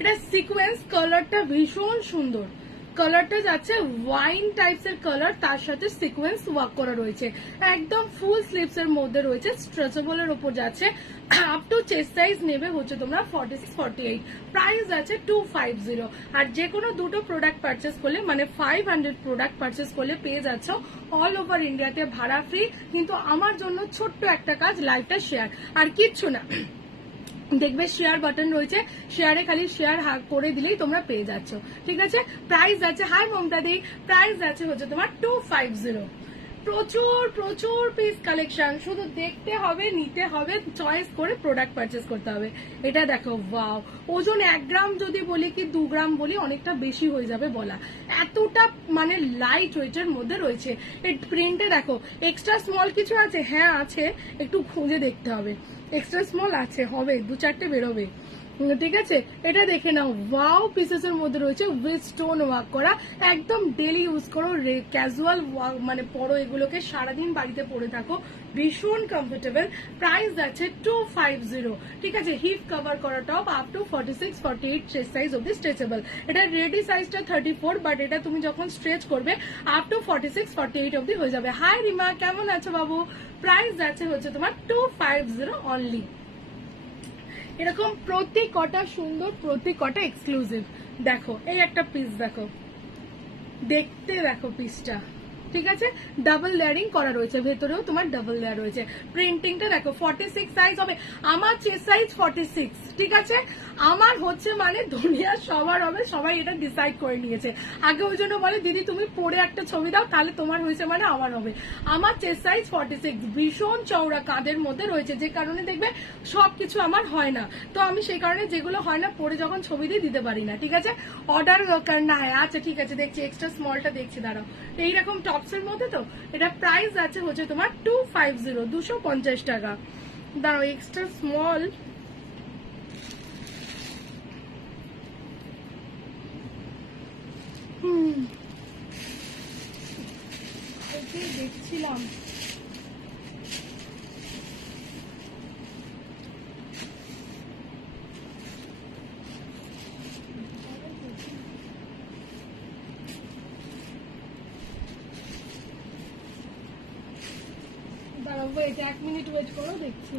এটা সিকোয়েন্স, কালারটা ভীষণ সুন্দর, কালারটা যাচ্ছে ওয়াইন টাইপস এর কালার, তার সাথে সিকোয়েন্স ওয়ার্ক করা রয়েছে, একদম ফুল স্লিভস এর মধ্যে রয়েছে, স্ট্রেচেবল এর উপর যাচ্ছে, আপ টু চেস্ট সাইজ নেবে হচ্ছে তোমরা 46-48, প্রাইস আছে 250। আর যে কোনো দুটো প্রোডাক্ট পারচেস করলে মানে 500 প্রোডাক্ট পারচেস করলে পেয়ে যাচ্ছ অল ওভার ইন্ডিয়াতে ভাড়া ফ্রি। কিন্তু আমার জন্য ছোট্ট একটা কাজ, লাইভটা শেয়ার, আর কিচ্ছু না, দেখবে শেয়ার বাটন রয়েছে, শেয়ারে খালি শেয়ার করে দিলেই তোমরা পেয়ে যাচ্ছ, ঠিক আছে। প্রাইস আছে, হাই মমতা দি, প্রাইস আছে হচ্ছে তোমার 250। প্রচুর প্রচুর পিস কালেকশন, শুধু দেখতে হবে, নিতে হবে, চয়েস করে প্রোডাক্ট পারচেস করতে হবে। এটা দেখো, ওয়াও, ওজন 1 গ্রাম যদি বলি কি 2 গ্রাম বলি অনেকটা বেশি হয়ে যাবে বলা, এতটা মানে লাইট ওয়েটের মধ্যে রয়েছে। এই প্রিন্টে দেখো, এক্সট্রা স্মল কিছু আছে, হ্যাঁ আছে, একটু খুঁজে দেখতে হবে, এক্সট্রা স্মল আছে, হবে 2-4টে বেরোবে, ঠিক আছে। এটা দেখে নাও, ওয়াও পিসেস এর মধ্যে রয়েছে উইথ স্টোন ওয়ার্ক করা, একদম ডেলি ইউজ করো, ক্যাজুয়াল মানে পরো, এগুলোকে সারাদিন বাড়িতে পরে থাকো, ভীষণ কমফোর্টেবল। প্রাইস আছে 250, ঠিক আছে। হিপ কভার করা top, up to 46-48 chest size অব্দি স্ট্রেচেবল। এটা রেডি সাইজটা 34, বাট এটা তুমি যখন স্ট্রেচ করবে আপ টু 46-48 অব্দি হয়ে যাবে। হাই রিমা, কেমন আছো বাবু? প্রাইস আছে হচ্ছে তোমার 250 অনলি। এরকম প্রতি কটা সুন্দর, প্রতি কটা এক্সক্লুসিভ। দেখো এই একটা পিস, দেখো দেখতে, দেখো পিসটা, ঠিক আছে, ডাবল লেয়ারিং করা রয়েছে, ভেতরেও তোমার ডাবল লেয়ার রয়েছে। প্রিন্টিংটা দেখো, 46 সাইজ হবে, আমার চেস্ট সাইজ 46, ঠিক আছে। আমার হচ্ছে মানে দুনিয়া সবার হবে, সবাই এটা ডিসাইড করে নিয়েছে আগে, ওই জন্য বলে দিদি তুমি পরে একটা ছবি দাও, তাহলে তোমার হয়েছে মানে আমার হবে। আমার চেস্ট সাইজ 46, ভীষণ চওড়া কাঁধের মধ্যে রয়েছে, যে কারণে দেখবে সবকিছু আমার হয় না, তো আমি সেই কারণে যেগুলো হয় না পরে যখন ছবি দিয়ে দিতে পারি না, ঠিক আছে। অর্ডার না হয়, আচ্ছা ঠিক আছে, দেখছি এক্সট্রা স্মলটা দেখছি, দাঁড়াও। এইরকম টপস এর মধ্যে তো, এটা প্রাইস আছে হচ্ছে তোমার 250, 250 টাকা। দাঁড়াও, এক্সট্রা স্মল, দেখছিলাম, দাঁড়াও, ওয়েট, 1 মিনিট ওয়েট করো, দেখছি।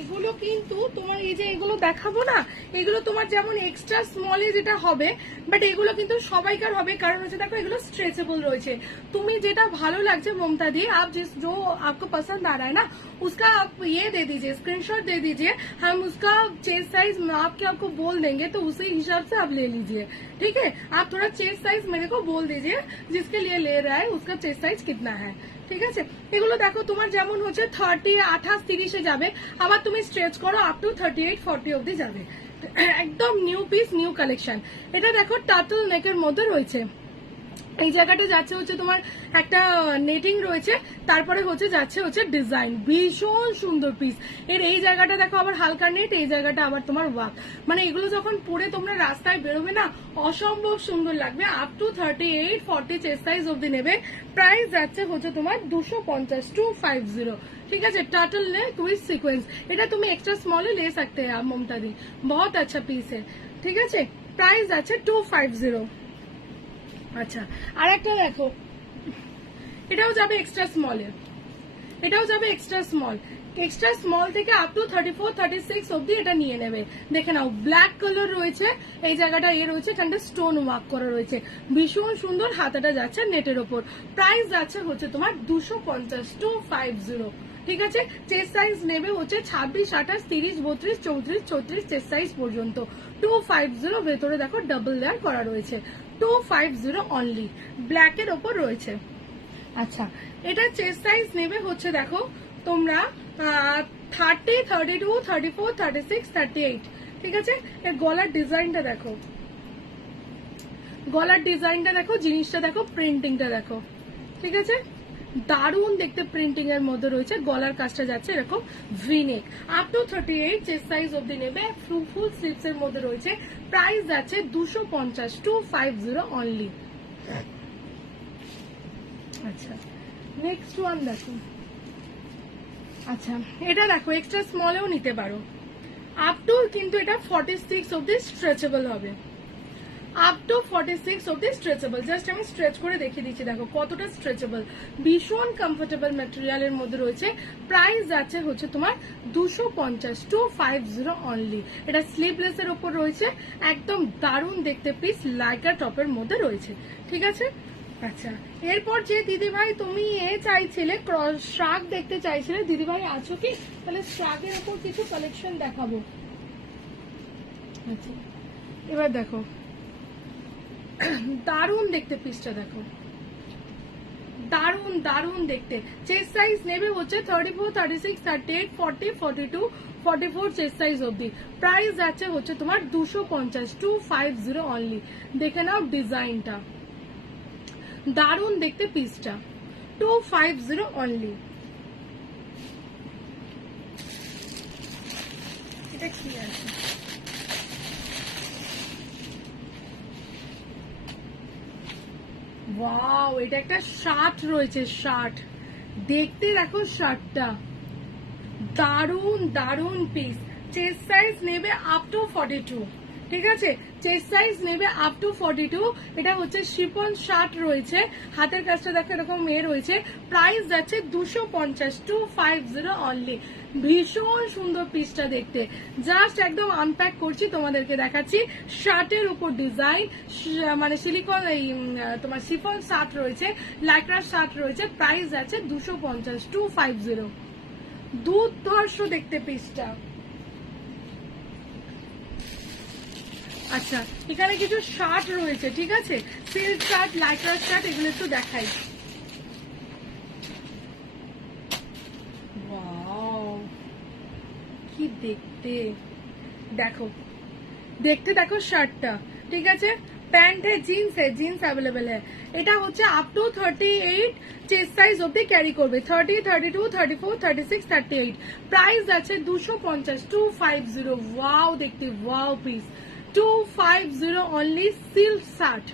এগুলো কিন্তু তোমার, এই যে এগুলো দেখাবো না, এগুলো তোমার যেমন এক্সট্রা স্মলে যেটা হবে, বাট এগুলো কিন্তু সবাইকার হবে, কারণ হচ্ছে দেখো এগুলো স্ট্রেচেবল রয়েছে। তুমি যেটা ভালো লাগছে মমতা দি, आप जो आपको पसंद आ रहा है ना, उसका आप ये दे दीजिए, स्क्रीनशॉट दे दीजिए, हम उसका चेस्ट साइज नाप के आपको बोल देंगे, तो उसी हिसाब से आप ले लीजिए, ठीक है। आप थोड़ा चेस्ट साइज मेरे को बोल दीजिए, जिसके लिए ले रहा है उसका चेस्ट साइज कितना है, ঠিক আছে। এগুলো দেখো তোমার যেমন হচ্ছে 30, 28, 30-এ যাবে, আবার তুমি স্ট্রেচ করো আপ টু 38-40 অব্দি যাবে, একদম নিউ পিস, নিউ কালেকশন। এটা দেখো টার্টল নেকের মধ্যে রয়েছে, এই জায়গাটা যাচ্ছে হচ্ছে তোমার একটা নেটিং রয়েছে, তারপরে হচ্ছে যাচ্ছে হচ্ছে ডিজাইন, ভীষণ সুন্দর পিস। এর এই জায়গাটা দেখো আবার হালকা নেট, এই জায়গাটা আবার তোমার ওয়ার্ক, মানে এগুলো যখন পরে তোমরা রাস্তায় বেরোবে না, অসম্ভব সুন্দর লাগবে। আপ টু 38-40 চেস্ট সাইজ অব্দি নেবে। প্রাইস যাচ্ছে হচ্ছে তোমার 250, 250, ठीक है। टर्टल नेक विथ सीक्वेंस, এটা তুমি এক্সট্রা স্মলে ले सकते हैं आप ममता दी, बहुत अच्छा पीस है, ঠিক আছে। প্রাইস আছে 250। আচ্ছা, আর একটা দেখো, এটাও যাবে এক্সট্রা স্মলে, এটাও যাবে এক্সট্রা স্মল, এক্সট্রা স্মল থেকে আপ টু 34-36 অব্দি এটা নিয়ে নেবে। দেখে নাও, ব্ল্যাক কালার রয়েছে, এই জায়গাটা এ রয়েছে, এখানটা স্টোন ওয়ার্ক করা রয়েছে, ভীষণ সুন্দর, হাতাটা যাচ্ছে নেটের ওপর। প্রাইস যাচ্ছে হচ্ছে তোমার 250, 250, ঠিক আছে। চেস্ট সাইজ নেবে হচ্ছে 26, 28, 30, 32, 34, 34 চেস্ট সাইজ পর্যন্ত। 250, ভেতরে দেখো ডাবল লেয়ার করা রয়েছে, 250 অনলি, ব্ল্যাকের ওপর রয়েছে। আচ্ছা, এটা চেস্ট সাইজ নেবে হচ্ছে দেখো তোমরা 30, 32, 34, 36, 38, ঠিক আছে। এর গলার ডিজাইনটা দেখো, গলার ডিজাইনটা দেখো, জিনিসটা দেখো, প্রিন্টিংটা দেখো, ঠিক আছে। দারুণ দেখতে প্রিন্টিং এর মধ্যে রয়েছে, গলার কাজটা যাচ্ছে এরকম V-neck, up to 38 chest size অব্দি নেবে, ফুল স্লিভস এর মধ্যে রয়েছে, প্রাইস যাচ্ছে 250, 250 অনলি। আচ্ছা নেক্সট ওয়ান দেখো, আচ্ছা এটা দেখো এক্সট্রা স্মলেও নিতে পারো, আপ টু কিন্তু এটা 46 অব্দি স্ট্রেচেবল হবে, আপ টু 46 অব্দি স্ট্রেচেবল। জাস্ট আমি স্ট্রেচ করে দেখিয়ে দিচ্ছি, দেখো কতটা স্ট্রেচেবল, ভীষণ কমফোর্টেবল ম্যাটেরিয়ালের মধ্যে রয়েছে, প্রাইস যাচ্ছে হচ্ছে তোমার 250, 250 অনলি। এটা স্লিভলেস এর উপর রয়েছে, একদম দারুণ দেখতে পিস, লাইকা টপের মধ্যে রয়েছে, ঠিক আছে। আচ্ছা এরপর যে দিদিভাই তুমি চাইছিলে শ্রাগ দেখতে চাইছিলে, দিদিভাই আছো কি? তাহলে শ্রাগের উপর কিছু কালেকশন দেখাবো। আচ্ছা এবার দেখো দারুণ দেখতে পিসটা, দেখো দারুণ দারুণ দেখতে। চেস্ট সাইজ নেবে হচ্ছে 34, 36, 38, 40, 42, 44 চেস্ট সাইজ অব্দি, প্রাইস যাচ্ছে হচ্ছে তোমার 250, 250 অনলি। দেখে নাও ডিজাইনটা, দারুণ দেখতে পিসটা, 250 অনলি। এটা কি আছে, ওয়াও এটা একটা শার্ট রয়েছে, শার্ট দেখতে দেখো শার্টটা, দারুণ দারুণ পিস। চেস্ট সাইজ নেবে আপ টু 42, ঠিক আছে, চেস্ট সাইজ নেবে আপ টু 42। এটা হচ্ছে শিফন শার্ট রয়েছে, হাতের কাজটা দেখো এরকম রয়েছে, প্রাইস যাচ্ছে 250, 250 অনলি। ভীষণ সুন্দর পিসটা দেখতে, জাস্ট একদম আনপ্যাক করছি তোমাদেরকে দেখাচ্ছি। শার্টের উপর ডিজাইন, মানে সিলিকন এই তোমার শিফন শার্ট রয়েছে, লাইক্রা শার্ট রয়েছে, প্রাইস যাচ্ছে 250, 250। দুর্ধর্ষ দেখতে পিসটা। আচ্ছা এখানে কিছু শার্ট রয়েছে, ঠিক আছে, সিল্ক শার্ট, লাইক্রা শার্ট, এগুলো একটু দেখাই। ওয়াও কি দেখতে, দেখো দেখতে দেখো শার্টটা, ঠিক আছে, প্যান্ট है, जीन्स अवेलेबल है। এটা হচ্ছে আপ টু 38 চেস্ট সাইজ অবধি ক্যারি করবে, 30, 32, 34, 36, 38, প্রাইস আছে 250, 250। ওয়াও দেখতে, wow piece, 250 only. Silk shirt,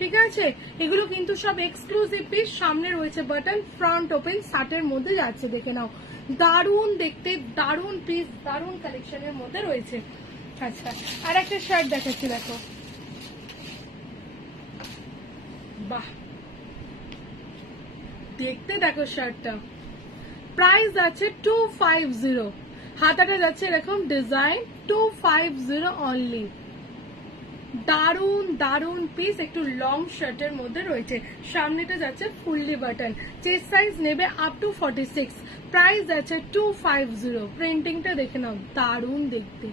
ঠিক আছে, এগুলো কিন্তু সব এক্সক্লুসিভ পিস, সামনে রয়েছে বাটন, ফ্রন্ট ওপেন, শার্টের মধ্যে যাচ্ছে, দেখে নাও, দারুণ দেখতে, দারুণ পিস, দারুণ কালেকশনের মধ্যে রয়েছে। আচ্ছা আর একটা শার্ট দেখাচ্ছি, দেখো বাহ দেখতে দেখো শার্টটা, প্রাইস আছে 250, হাতাটা যাচ্ছে এরকম ডিজাইন, 250 অনলি। দারুন দারুন পিস, একটু লং শার্টের মধ্যে রয়েছে, সামনেটা যাচ্ছে ফুললি বাটন, চেস্ট সাইজ নেবে আপ টু 46, প্রাইস আছে 250। প্রিন্টিংটা দেখে নাও, দারুন দেখতে,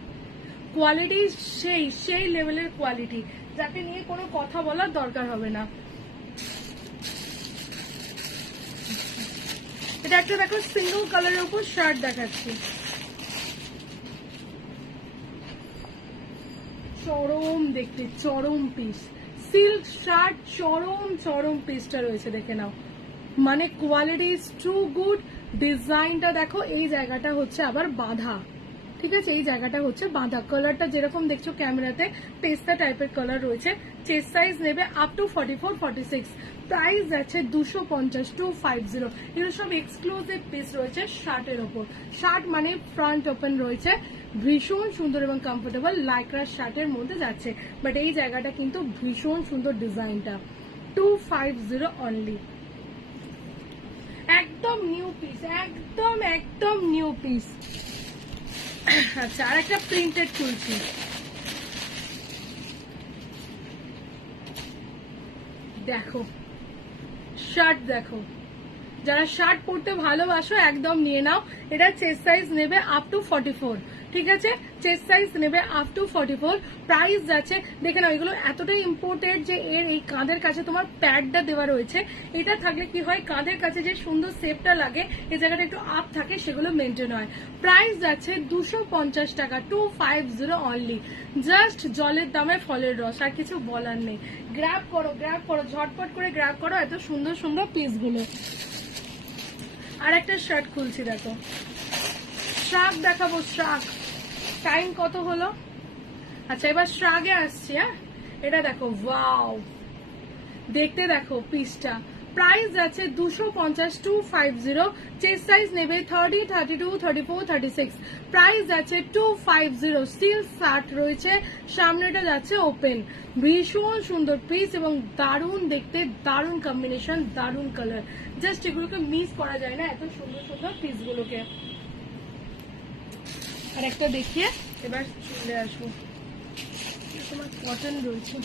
কোয়ালিটি সেই সেই লেভেলের কোয়ালিটি, যাকে নিয়ে কোনো কথা বলার দরকার হবে না। এটা একটা দেখো সিঙ্গল কালারের উপর শার্ট দেখাচ্ছি, চরম দেখতে, চরম পিস, সিল্ক শার্ট, চরম চরম পিসটা রয়েছে, দেখে নাও, মানে কোয়ালিটি ইজ টু গুড। ডিজাইনটা দেখো, এই জায়গাটা হচ্ছে আবার বাঁধা, ঠিক আছে, এই জায়গাটা হচ্ছে বাঁধা, কালারটা যেরকম দেখছো ক্যামেরাতে পেস্তা টাইপের কালার রয়েছে। চেস্ট সাইজ নেবে আপ টু 44, 46, প্রাইস আছে 250, 250। এগুলো সব এক্সক্লুসিভ পিস রয়েছে শার্টের ওপর, শার্ট মানে ফ্রন্ট ওপেন রয়েছে, ভীষণ সুন্দর এবং কমফোর্টেবল, লাইক্রা শার্টের মধ্যে যাচ্ছে, বাট এই জায়গাটা কিন্তু ভীষণ সুন্দর ডিজাইনটা, 250 অনলি। একদম নিউ পিস, একদম একদম নিউ পিস। আচ্ছা আর একটা প্রিন্টেড খুলছি, দেখো শার্ট, দেখো যারা শার্ট পরতে ভালোবাসো একদম নিয়ে নাও। এটা চেস্ট সাইজ নেবে আপ টু 44, ঠিক আছে, চেস্ট সাইজ নেবে আপ টু 44, প্রাইস যাচ্ছে, দেখে নাও এগুলো এতটাই ইম্পোর্টেড যে এর এই কাঁধের কাছে তোমার প্যাডটা দেওয়া রয়েছে, এটা থাকলে কি হয় কাঁধের কাছে যে সুন্দর শেপটা লাগে, এই জায়গাটা একটু আপ থাকে, সেগুলো মেনটেন হয়। প্রাইস যাচ্ছে 250 টাকা, 250 অনলি। জাস্ট জলের দামে ফলের রস, আর কিছু বলার নেই। গ্র্যাব করো, গ্র্যাব করো, ঝটপট করে গ্র্যাব করো এত সুন্দর সুন্দর পিসগুলো। আর একটা শার্ট খুলছি, দেখো শ্রাগ দেখাবো। শ্রাগ টাইম কত হলো? আচ্ছা এবার শ্রাগে আসছি। হ্যাঁ এটা দেখো, ওয়াও দেখতে দেখো পিসটা। প্রাইস আছে 250, 250। চেস্ট সাইজ নেবে 30, 32, 34, 36। প্রাইস আছে 250। স্টিল শার্ট রয়েছে, সামনেটা যাচ্ছে ওপেন। ভীষণ সুন্দর পিস এবং দারুণ দেখতে, দারুণ কম্বিনেশন, দারুণ কালার। জাস্ট এগুলোকে মিস করা যায় না, এত সুন্দর সুন্দর পিসগুলোকে। আর একটা দেখিয়ে এবার চলে আসবো। তোমার কটন রয়েছে,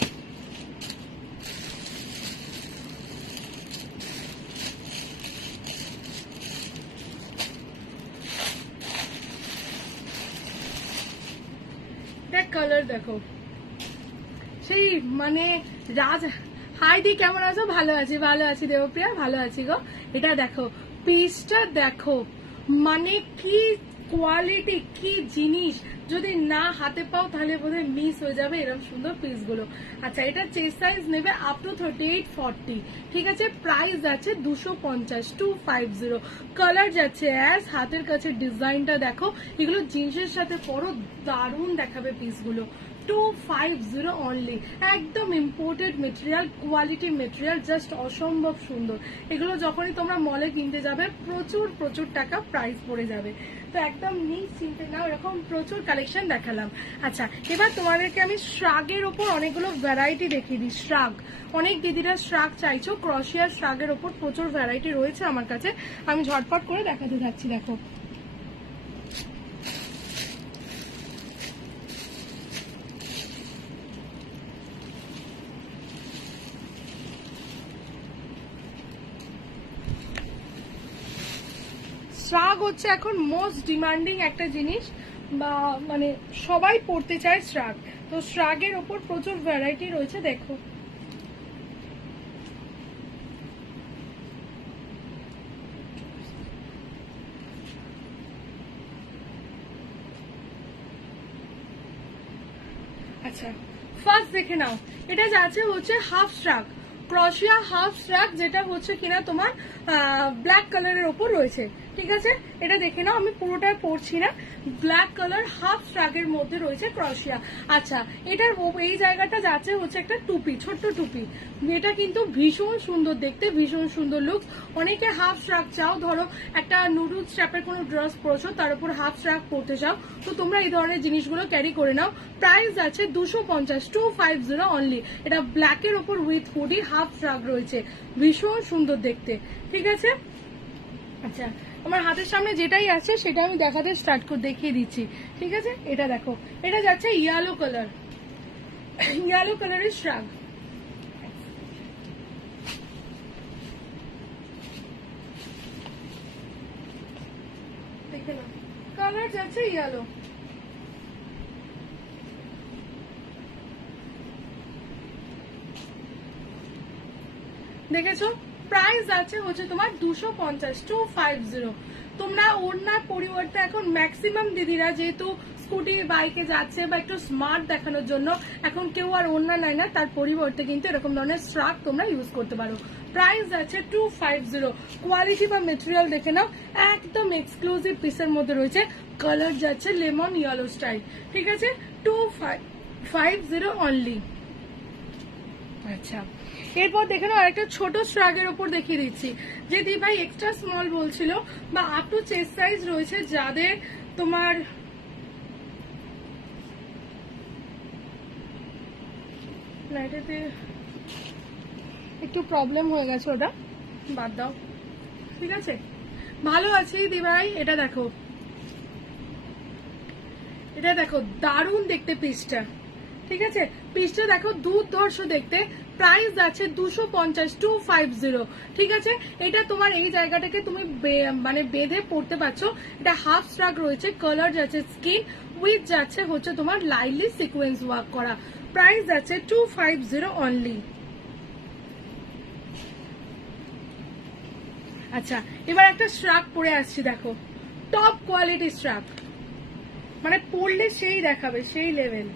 কালার দেখো সেই মানে রাজ। হাই দি কেমন আছো? ভালো আছি, ভালো আছি দেবপ্রিয়া, ভালো আছি গো। এটা দেখো পিসটা দেখো, মানে কি কোয়ালিটি, কি জিনিস। যদি না হাতে পাও তাহলে বোধহয় মিস হয়ে যাবে এরকম সুন্দর পিসগুলো। আচ্ছা এটা চেস্ট সাইজ নেবে আপ টু 38, 40। ঠিক আছে, প্রাইস আছে 250, 250। কালার যাচ্ছে অ্যাজ। হাতের কাছে ডিজাইনটা দেখো, এগুলো জিন্সের সাথে পরো, দারুণ দেখাবে পিসগুলো। 250 অনলি, একদম imported material, quality material, just অসম্ভব সুন্দর। এগুলো যখনই তোমরা মলে কিনতে যাবে প্রচুর প্রচুর টাকা প্রাইস পড়ে যাবে। তো একদম নিশ্চিন্তে নাও, এরকম প্রচুর কালেকশন দেখালাম। আচ্ছা এবার তোমাদেরকে আমি শ্রাগের ওপর অনেকগুলো ভ্যারাইটি দেখিয়ে দিই। শ্রাগ, অনেক দিদিরা শ্রাগ চাইছো, ক্রশিয়ার শ্রাগের ওপর প্রচুর ভ্যারাইটি রয়েছে আমার কাছে, আমি ঝটপট করে দেখাতে যাচ্ছি। দেখো শ্রাগ হচ্ছে এখন মোস্ট ডিমান্ডিং একটা জিনিস, বা মানে সবাই পড়তে চায় শ্রাগ। তো শ্রাগের ওপর প্রচুর ভ্যারাইটি রয়েছে, দেখো আচ্ছা ফার্স্ট দেখে নাও, এটা যাচ্ছে হচ্ছে হাফ শ্রাগ, ক্রশিয়া হাফ শ্রাগ, যেটা হচ্ছে কিনা তোমার ব্ল্যাক কালারের ওপর রয়েছে। ঠিক আছে, এটা দেখে নাও, আমি পুরোটা পরছি না। ব্ল্যাক কালার হাফ শ্রাগের মধ্যে রয়েছে ক্রশিয়া। আচ্ছা এটার এই জায়গাটা যাচ্ছে হচ্ছে একটা টুপি, ছোট্ট টুপি। এটা কিন্তু ভীষণ সুন্দর দেখতে, ভীষণ সুন্দর লুক। অনেকে হাফ শ্রাগ চাও, ধরো একটা নুডলস টাইপের কোনো ড্রেস পরছো, তার উপর হাফ শ্রাগ পরতে চাও, তো তোমরা এই ধরনের জিনিসগুলো ক্যারি করে নাও। প্রাইস আছে 250, 250 অনলি। এটা ব্ল্যাকের ওপর উইথ হুডি হাফ শ্রাগ রয়েছে, ভীষণ সুন্দর দেখতে। ঠিক আছে, আচ্ছা আমার হাতের সামনে যেটাই আছে সেটা আমি দেখাতে স্টার্ট করে দেখিয়ে দিচ্ছি। ঠিক আছে, এটা দেখো, এটা যাচ্ছে ইয়েলো কালার, ইয়েলো কালারের শ্রাগ। দেখে নাও, কালার যাচ্ছে ইয়েলো। দেখেছো, প্রাইস আছে হচ্ছে তোমার 250, 250। তোমরা ওড়নার পরিবর্তে এখন ম্যাক্সিমাম দিদিরা যেহেতু স্কুটি বাইকে যাচ্ছে বা একটু স্মার্ট দেখানোর জন্য এখন কেউ আর ওড়না নেয় না, তার পরিবর্তে কিন্তু এরকম ধরনের শ্রাগ তোমরা ইউজ করতে পারো। প্রাইস আছে 250। কোয়ালিটি বা মেটেরিয়াল দেখে নাও, একদম এক্সক্লুসিভ পিসের মধ্যে রয়েছে। কালার যাচ্ছে লেমন ইয়েলো স্টাইল। ঠিক আছে, 250 অনলি। আচ্ছা এরপর দেখে নাও আরেকটা ছোট শ্রাগের উপর দেখিয়ে দিচ্ছি, যে দি ভাই এক্সট্রা স্মল বলছিল বা আপ টু চেস্ট সাইজ রয়েছে, যাদের তোমার এটাতে একটু প্রবলেম হয়ে গেছে, ওটা বাদ দাও। ঠিক আছে, ভালো আছি দি ভাই। এটা দেখো, এটা দেখো দারুণ দেখতে পিসটা। ঠিক আছে, পিসটা দেখো দুর্ধর্ষ দেখতে। প্রাইস আছে 250, 250। ঠিক আছে, এটা তোমার এই জায়গাটাকে তুমি মানে বেঁধে পড়তে পারছো। এটা হাফ স্ট্রাক রয়েছে, কালার যাচ্ছে স্কিন, উইথ যাচ্ছে হচ্ছে তোমার লাইটলি সিকোয়েন্স ওয়ার্ক করা। প্রাইস আছে 250 অনলি। আচ্ছা এবার একটা স্ট্রাক পরে আসছি, দেখো টপ কোয়ালিটি স্ট্রাক, মানে পরলে সেই দেখাবে, সেই লেভেল।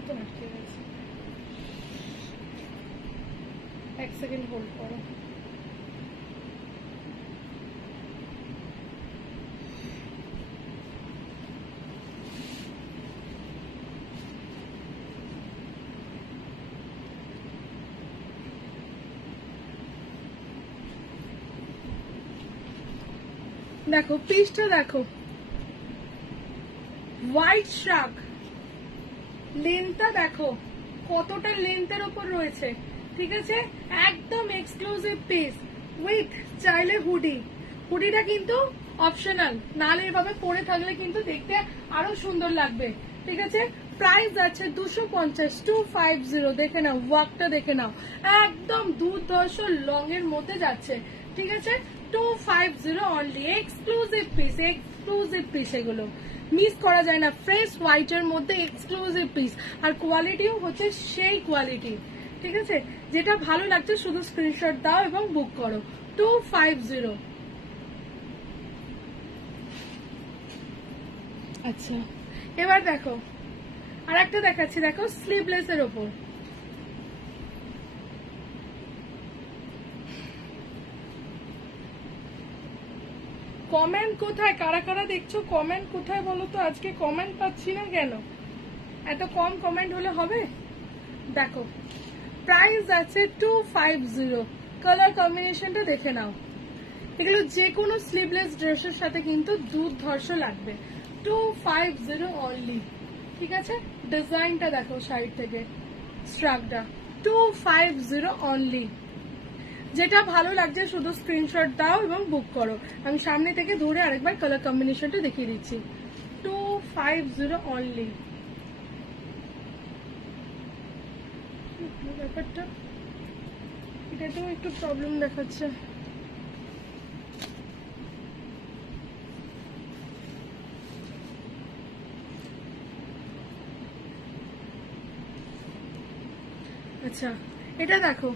এই তো না, ঠিক আছে, এক সেকেন্ড হোল্ড করো। দেখো পিসটা দেখো, হোয়াইট শার্ক, লেন্থটা দেখো কতটা লেন্থের ওপর রয়েছে, ঠিক আছে, একদম এক্সক্লুসিভ পিস উইথ চাইলে হুডি। হুডিটা কিন্তু অপশনাল, নালে এভাবে পরে থাকলে কিন্তু দেখতে আরো সুন্দর লাগবে, ঠিক আছে। প্রাইস আছে 250, 250। দেখে নাও ওয়ার্কটা, দেখে নাও একদম দুর্ধর্ষ লং এর মধ্যে যাচ্ছে, ঠিক আছে। 250 only, exclusive piece, exclusive piece, এগুলো মিস করা যায় না। ফ্রেশ হোয়াইট এর মধ্যে এক্সক্লুসিভ পিস, আর কোয়ালিটিও হচ্ছে সেই কোয়ালিটি, ঠিক আছে। যেটা ভালো লাগছে শুধু স্ক্রিনশট দাও এবং বুক করো। 250। আচ্ছা, এবার দেখো আর একটা দেখাচ্ছি, দেখো স্লিভলেস এর ওপর। কমেন্ট কোথায়, কারা কারা দেখছো কমেন্ট কোথায় বলো তো, আজকে কমেন্ট পাচ্ছি না কেন, এত কম কমেন্ট হলে হবে। দেখো প্রাইস আছে 250, কালার কম্বিনেশনটা দেখে নাও, এগুলো যে কোনো স্লিভলেস ড্রেসের সাথে কিন্তু দুর্ধর্ষ লাগবে। 250 অনলি, ঠিক আছে। ডিজাইনটা দেখো সাইড থেকে, স্ট্রাকটা 250 অনলি। যেটা ভালো লাগছে শুধু স্ক্রিনশট দাও এবং বুক করো। আমি সামনে থেকে ধরে আরেকবার কালার কম্বিনেশনটা দেখিয়ে দিচ্ছি। 250 অনলি। ব্যাপারটা এটাতেও একটু প্রবলেম দেখাচ্ছে। আচ্ছা, এটা দেখো,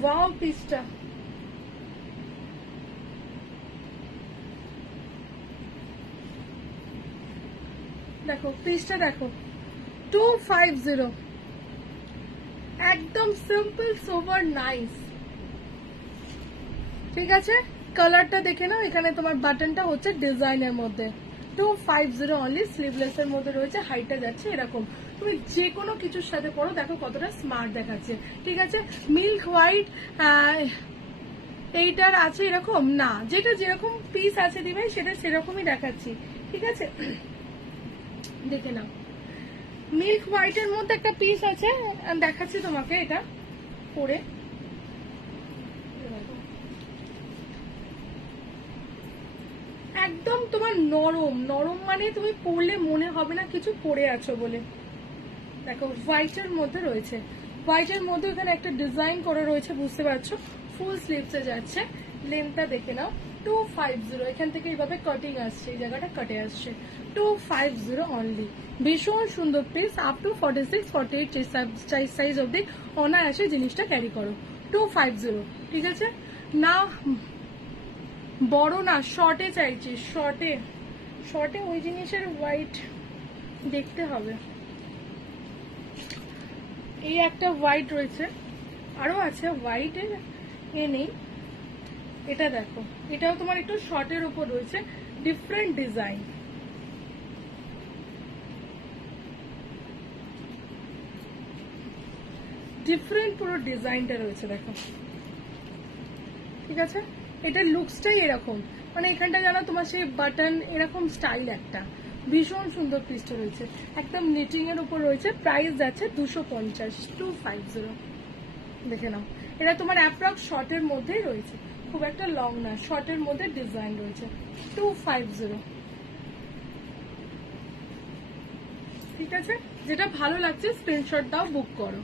ওয়াও পিসটা, দেখো পিসটা দেখো, 250, একদম সিম্পল সোভার নাইস, ঠিক আছে। কালারটা দেখে নাও, এখানে তোমার বাটনটা হচ্ছে ডিজাইনের মধ্যে। 250 অনলি, স্লিভলেস এর মধ্যে রয়েছে, হাইটটা যাচ্ছে এরকম। তুমি যে কোনো কিছুর সাথে পরো, দেখো কতটা স্মার্ট দেখাচ্ছে, ঠিক আছে। মিল্ক হোয়াইট এইটার আছে এরকম না, যেটা যেরকম পিস আছে দিবে সেটা সেরকমই দেখাচ্ছি, ঠিক আছে। দেখে নাও মিল্ক হোয়াইট এর মধ্যে একটা পিস আছে, দেখাচ্ছি তোমাকে এটা পরে। একদম তোমার নরম নরম, মানে তুমি পরলে মনে হবে না কিছু পরে আছো বলে। দেখো হোয়াইট এর মধ্যে রয়েছে, হোয়াইট এর মধ্যে এখানে একটা ডিজাইন করা রয়েছে, বুঝতে পারছো। ফুল স্লিভসে যাচ্ছে, লেন্থটা দেখে নাও 250। এখান থেকে এইভাবে কাটিং আসছে, এই জায়গাটা কাটে আসছে। 250 অনলি, ভীষণ সুন্দর পিস। আপ টু 46, 48 সাইজ অব্দি অনায়াসে জিনিসটা ক্যারি করো। 250, ঠিক আছে না। বড় না, শর্টে চাইছি, শর্টে, শর্টে ওই জিনিসের হোয়াইট দেখতে হবে। এই একটা হোয়াইট রয়েছে, আরো আছে হোয়াইটের এ নেই। এটা দেখো, এটাও তোমার একটু শর্টের উপর রয়েছে, ডিফারেন্ট ডিজাইন। ডিফারেন্ট পুরো ডিজাইনটা রয়েছে দেখো, ঠিক আছে। এটার লুকসটাই এরকম, মানে এখানটা জানো তোমার সেই বাটন এরকম স্টাইল একটা, ভীষণ সুন্দর পিসটা রয়েছে, একদম নিটিং এর উপর রয়েছে। প্রাইস যাচ্ছে 250, 250। দেখে নাও, এটা তোমার অ্যাপ্রক্স শর্টের মধ্যেই রয়েছে, খুব একটা লং না, শর্টের মধ্যে ডিজাইন রয়েছে। 250, ঠিক আছে। যেটা ভালো লাগছে স্ক্রিনশট দাও, বুক করো।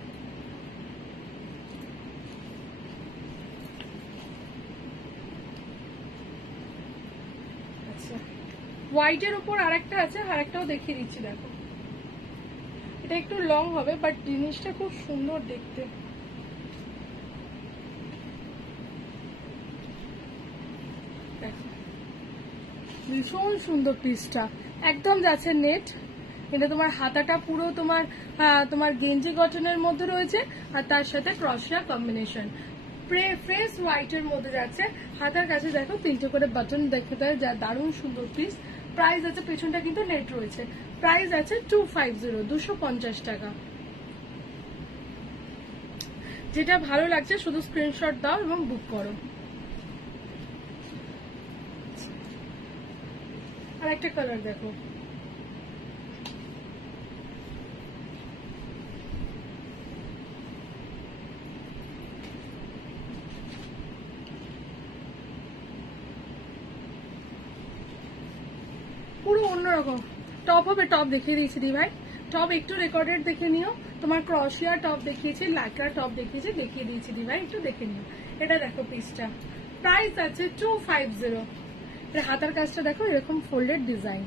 হোয়াইটের উপর আরেকটা আছে, আরেকটাও দেখিয়ে দিচ্ছি দেখো। এটা একটু লং হবে বাট জিনিসটা খুব সুন্দর দেখতে। ভীষণ সুন্দর পিসটা, একদম যাচ্ছে নেট। এটা তোমার হাতাটা পুরো তোমার তোমার গেঞ্জি কটনের মধ্যে রয়েছে, আর তার সাথে ক্রশিয়া কম্বিনেশন, ফ্রেশ হোয়াইটের মধ্যে যাচ্ছে। হাতার কাছে দেখো 3টে করে বাটন দেখতে দেয়, যা দারুণ সুন্দর পিস। প্রাইস আছে, পেছনটা কিন্তু নেট রয়েছে। প্রাইস আছে 250, 250 টাকা। যেটা ভালো লাগছে শুধু স্ক্রিনশট দাও এবং বুক করো। আর একটা কালার দেখো, পুরো অন্যরকম টপ হবে। টপ দেখিয়ে দিয়েছি দি ভাই, টপ একটু রেকর্ডেড দেখে নিও। তোমার ক্রশিয়া টপ দেখিয়েছি, লাইক্রা টপ দেখিয়েছি, দেখিয়ে দিয়েছি দি ভাই, একটু দেখে নিও। এটা দেখো পিসটা, প্রাইস আছে 250। এটা হাতার কাজটা দেখো, এরকম ফোল্ডেড ডিজাইন,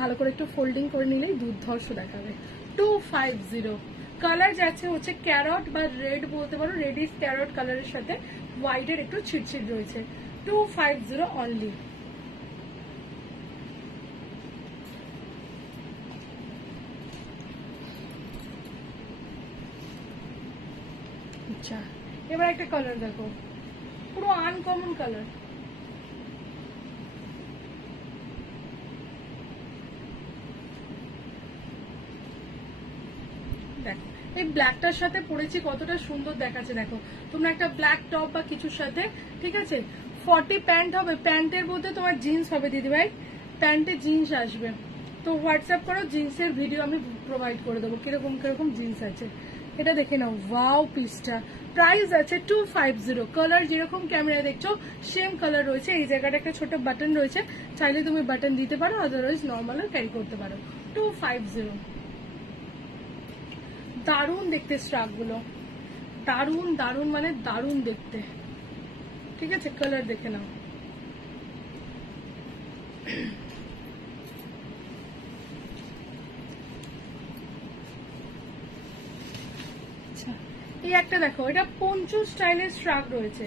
ভালো করে একটু ফোল্ডিং করে নিলেই দুর্ধর্ষ দেখাবে। 250। কালার যাচ্ছে হচ্ছে ক্যারট বা রেড বলতে পারো, রেডিশ ক্যারট কালারের সাথে হোয়াইটের একটু ছিটছিট রয়েছে। 250 অনলি। আচ্ছা, এবার একটা কালার দেখো, পুরো আনকমন কালার। দেখো এই ব্ল্যাকটার সাথে পরেছি, কতটা সুন্দর দেখাচ্ছে দেখো। তোমরা একটা ব্ল্যাক টপ বা কিছুর সাথে, ঠিক আছে, 40 প্যান্ট হবে, প্যান্টের মধ্যে তোমার জিন্স হবে দিদি ভাই, প্যান্টে জিন্স আসবে। তো হোয়াটসঅ্যাপ করো, জিন্সের ভিডিও আমি প্রোভাইড করে দেবো কিরকম কিরকম জিন্স আছে। এটা দেখে নাও, ওয়াও পিসটা। প্রাইস আছে 250। কালার যেরকম ক্যামেরা দেখছো সেম কালার রয়েছে। এই জায়গাটা একটা ছোট বাটন রয়েছে, চাইলে তুমি বাটন দিতে পারো, আদারওয়াইজ নর্মালও ক্যারি করতে পারো। 250। দারুণ দেখতে স্ট্রাক গুলো, দারুণ দারুণ মানে দারুণ দেখতে। ঠিক আছে, কালার দেখে নাও। আচ্ছা, এই একটা দেখো, এটা পঞ্চু স্টাইলের স্ট্রাক রয়েছে,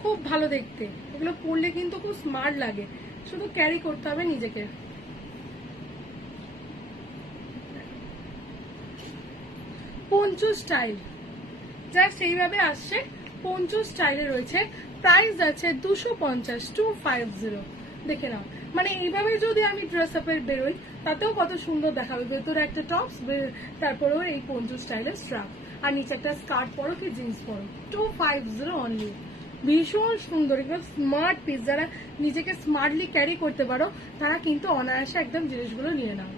খুব ভালো দেখতে। এগুলো পরলে কিন্তু খুব স্মার্ট লাগে, শুধু ক্যারি করতে হবে নিজেকে। পঞ্চু স্টাইল জাস্ট এইভাবে আসছে, পঞ্চু স্টাইলে রয়েছে। প্রাইস আছে 250, 250। দেখে নাও, মানে এইভাবে যদি আমি ড্রেস আপের বেরোই তাতেও কত সুন্দর দেখাবে। ভেতরে একটা টপস, তারপরেও এই পঞ্চু স্টাইলের স্ট্রাপ, আর নিচে একটা স্কার্ট পরো কি জিন্স পরো। 250 অনলি। ভীষণ সুন্দর, একদম স্মার্ট পিস। যারা নিজেকে স্মার্টলি ক্যারি করতে পারো তারা কিন্তু অনায়াসে একদম জিনিসগুলো নিয়ে নাও।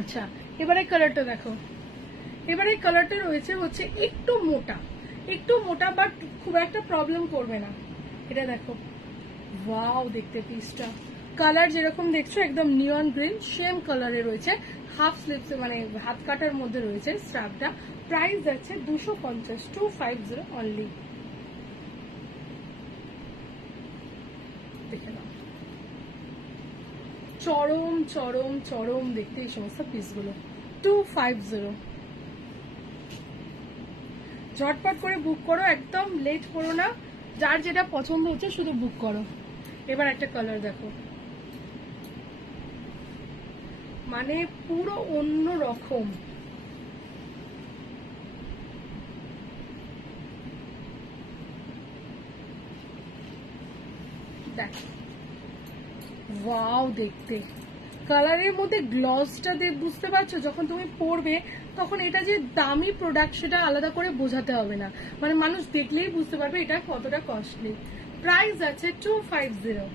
আচ্ছা, এবারে কালারটা দেখো। এবারে কালারটা রয়েছে হচ্ছে একটু মোটা, একটু মোটা, বাট খুব একটা প্রবলেম করবে না। এটা দেখো, ওয়াও দেখতে পিসটা। কালার যেরকম দেখছো একদম নিয়ন গ্রিন, সেম কালারে রয়েছে। হাফ স্লিভস মানে হাত কাটার মধ্যে রয়েছে স্ট্রাপটা। প্রাইস আছে 250, 250 অনলি। দেখে নাও, চরম চরম চরম দেখতে এই সমস্ত পিসগুলো। 250। ঝটপট করে বুক করো, একদম লেট করো না। যার যেটা পছন্দ হচ্ছে শুধু বুক করো। এবার একটা কালার দেখো, মানে পুরো অন্য রকম। দেখ, ওয়াও দেখতে। কালারের মধ্যে গ্লসটা বুঝতে পারছো, যখন তুমি পরবে তখন এটা যে দামি প্রোডাক্ট সেটা আলাদা করে বোঝাতে হবে না, মানে মানুষ দেখলেই বুঝতে পারবে এটা কতটা কস্টলি। প্রাইস আছে 250।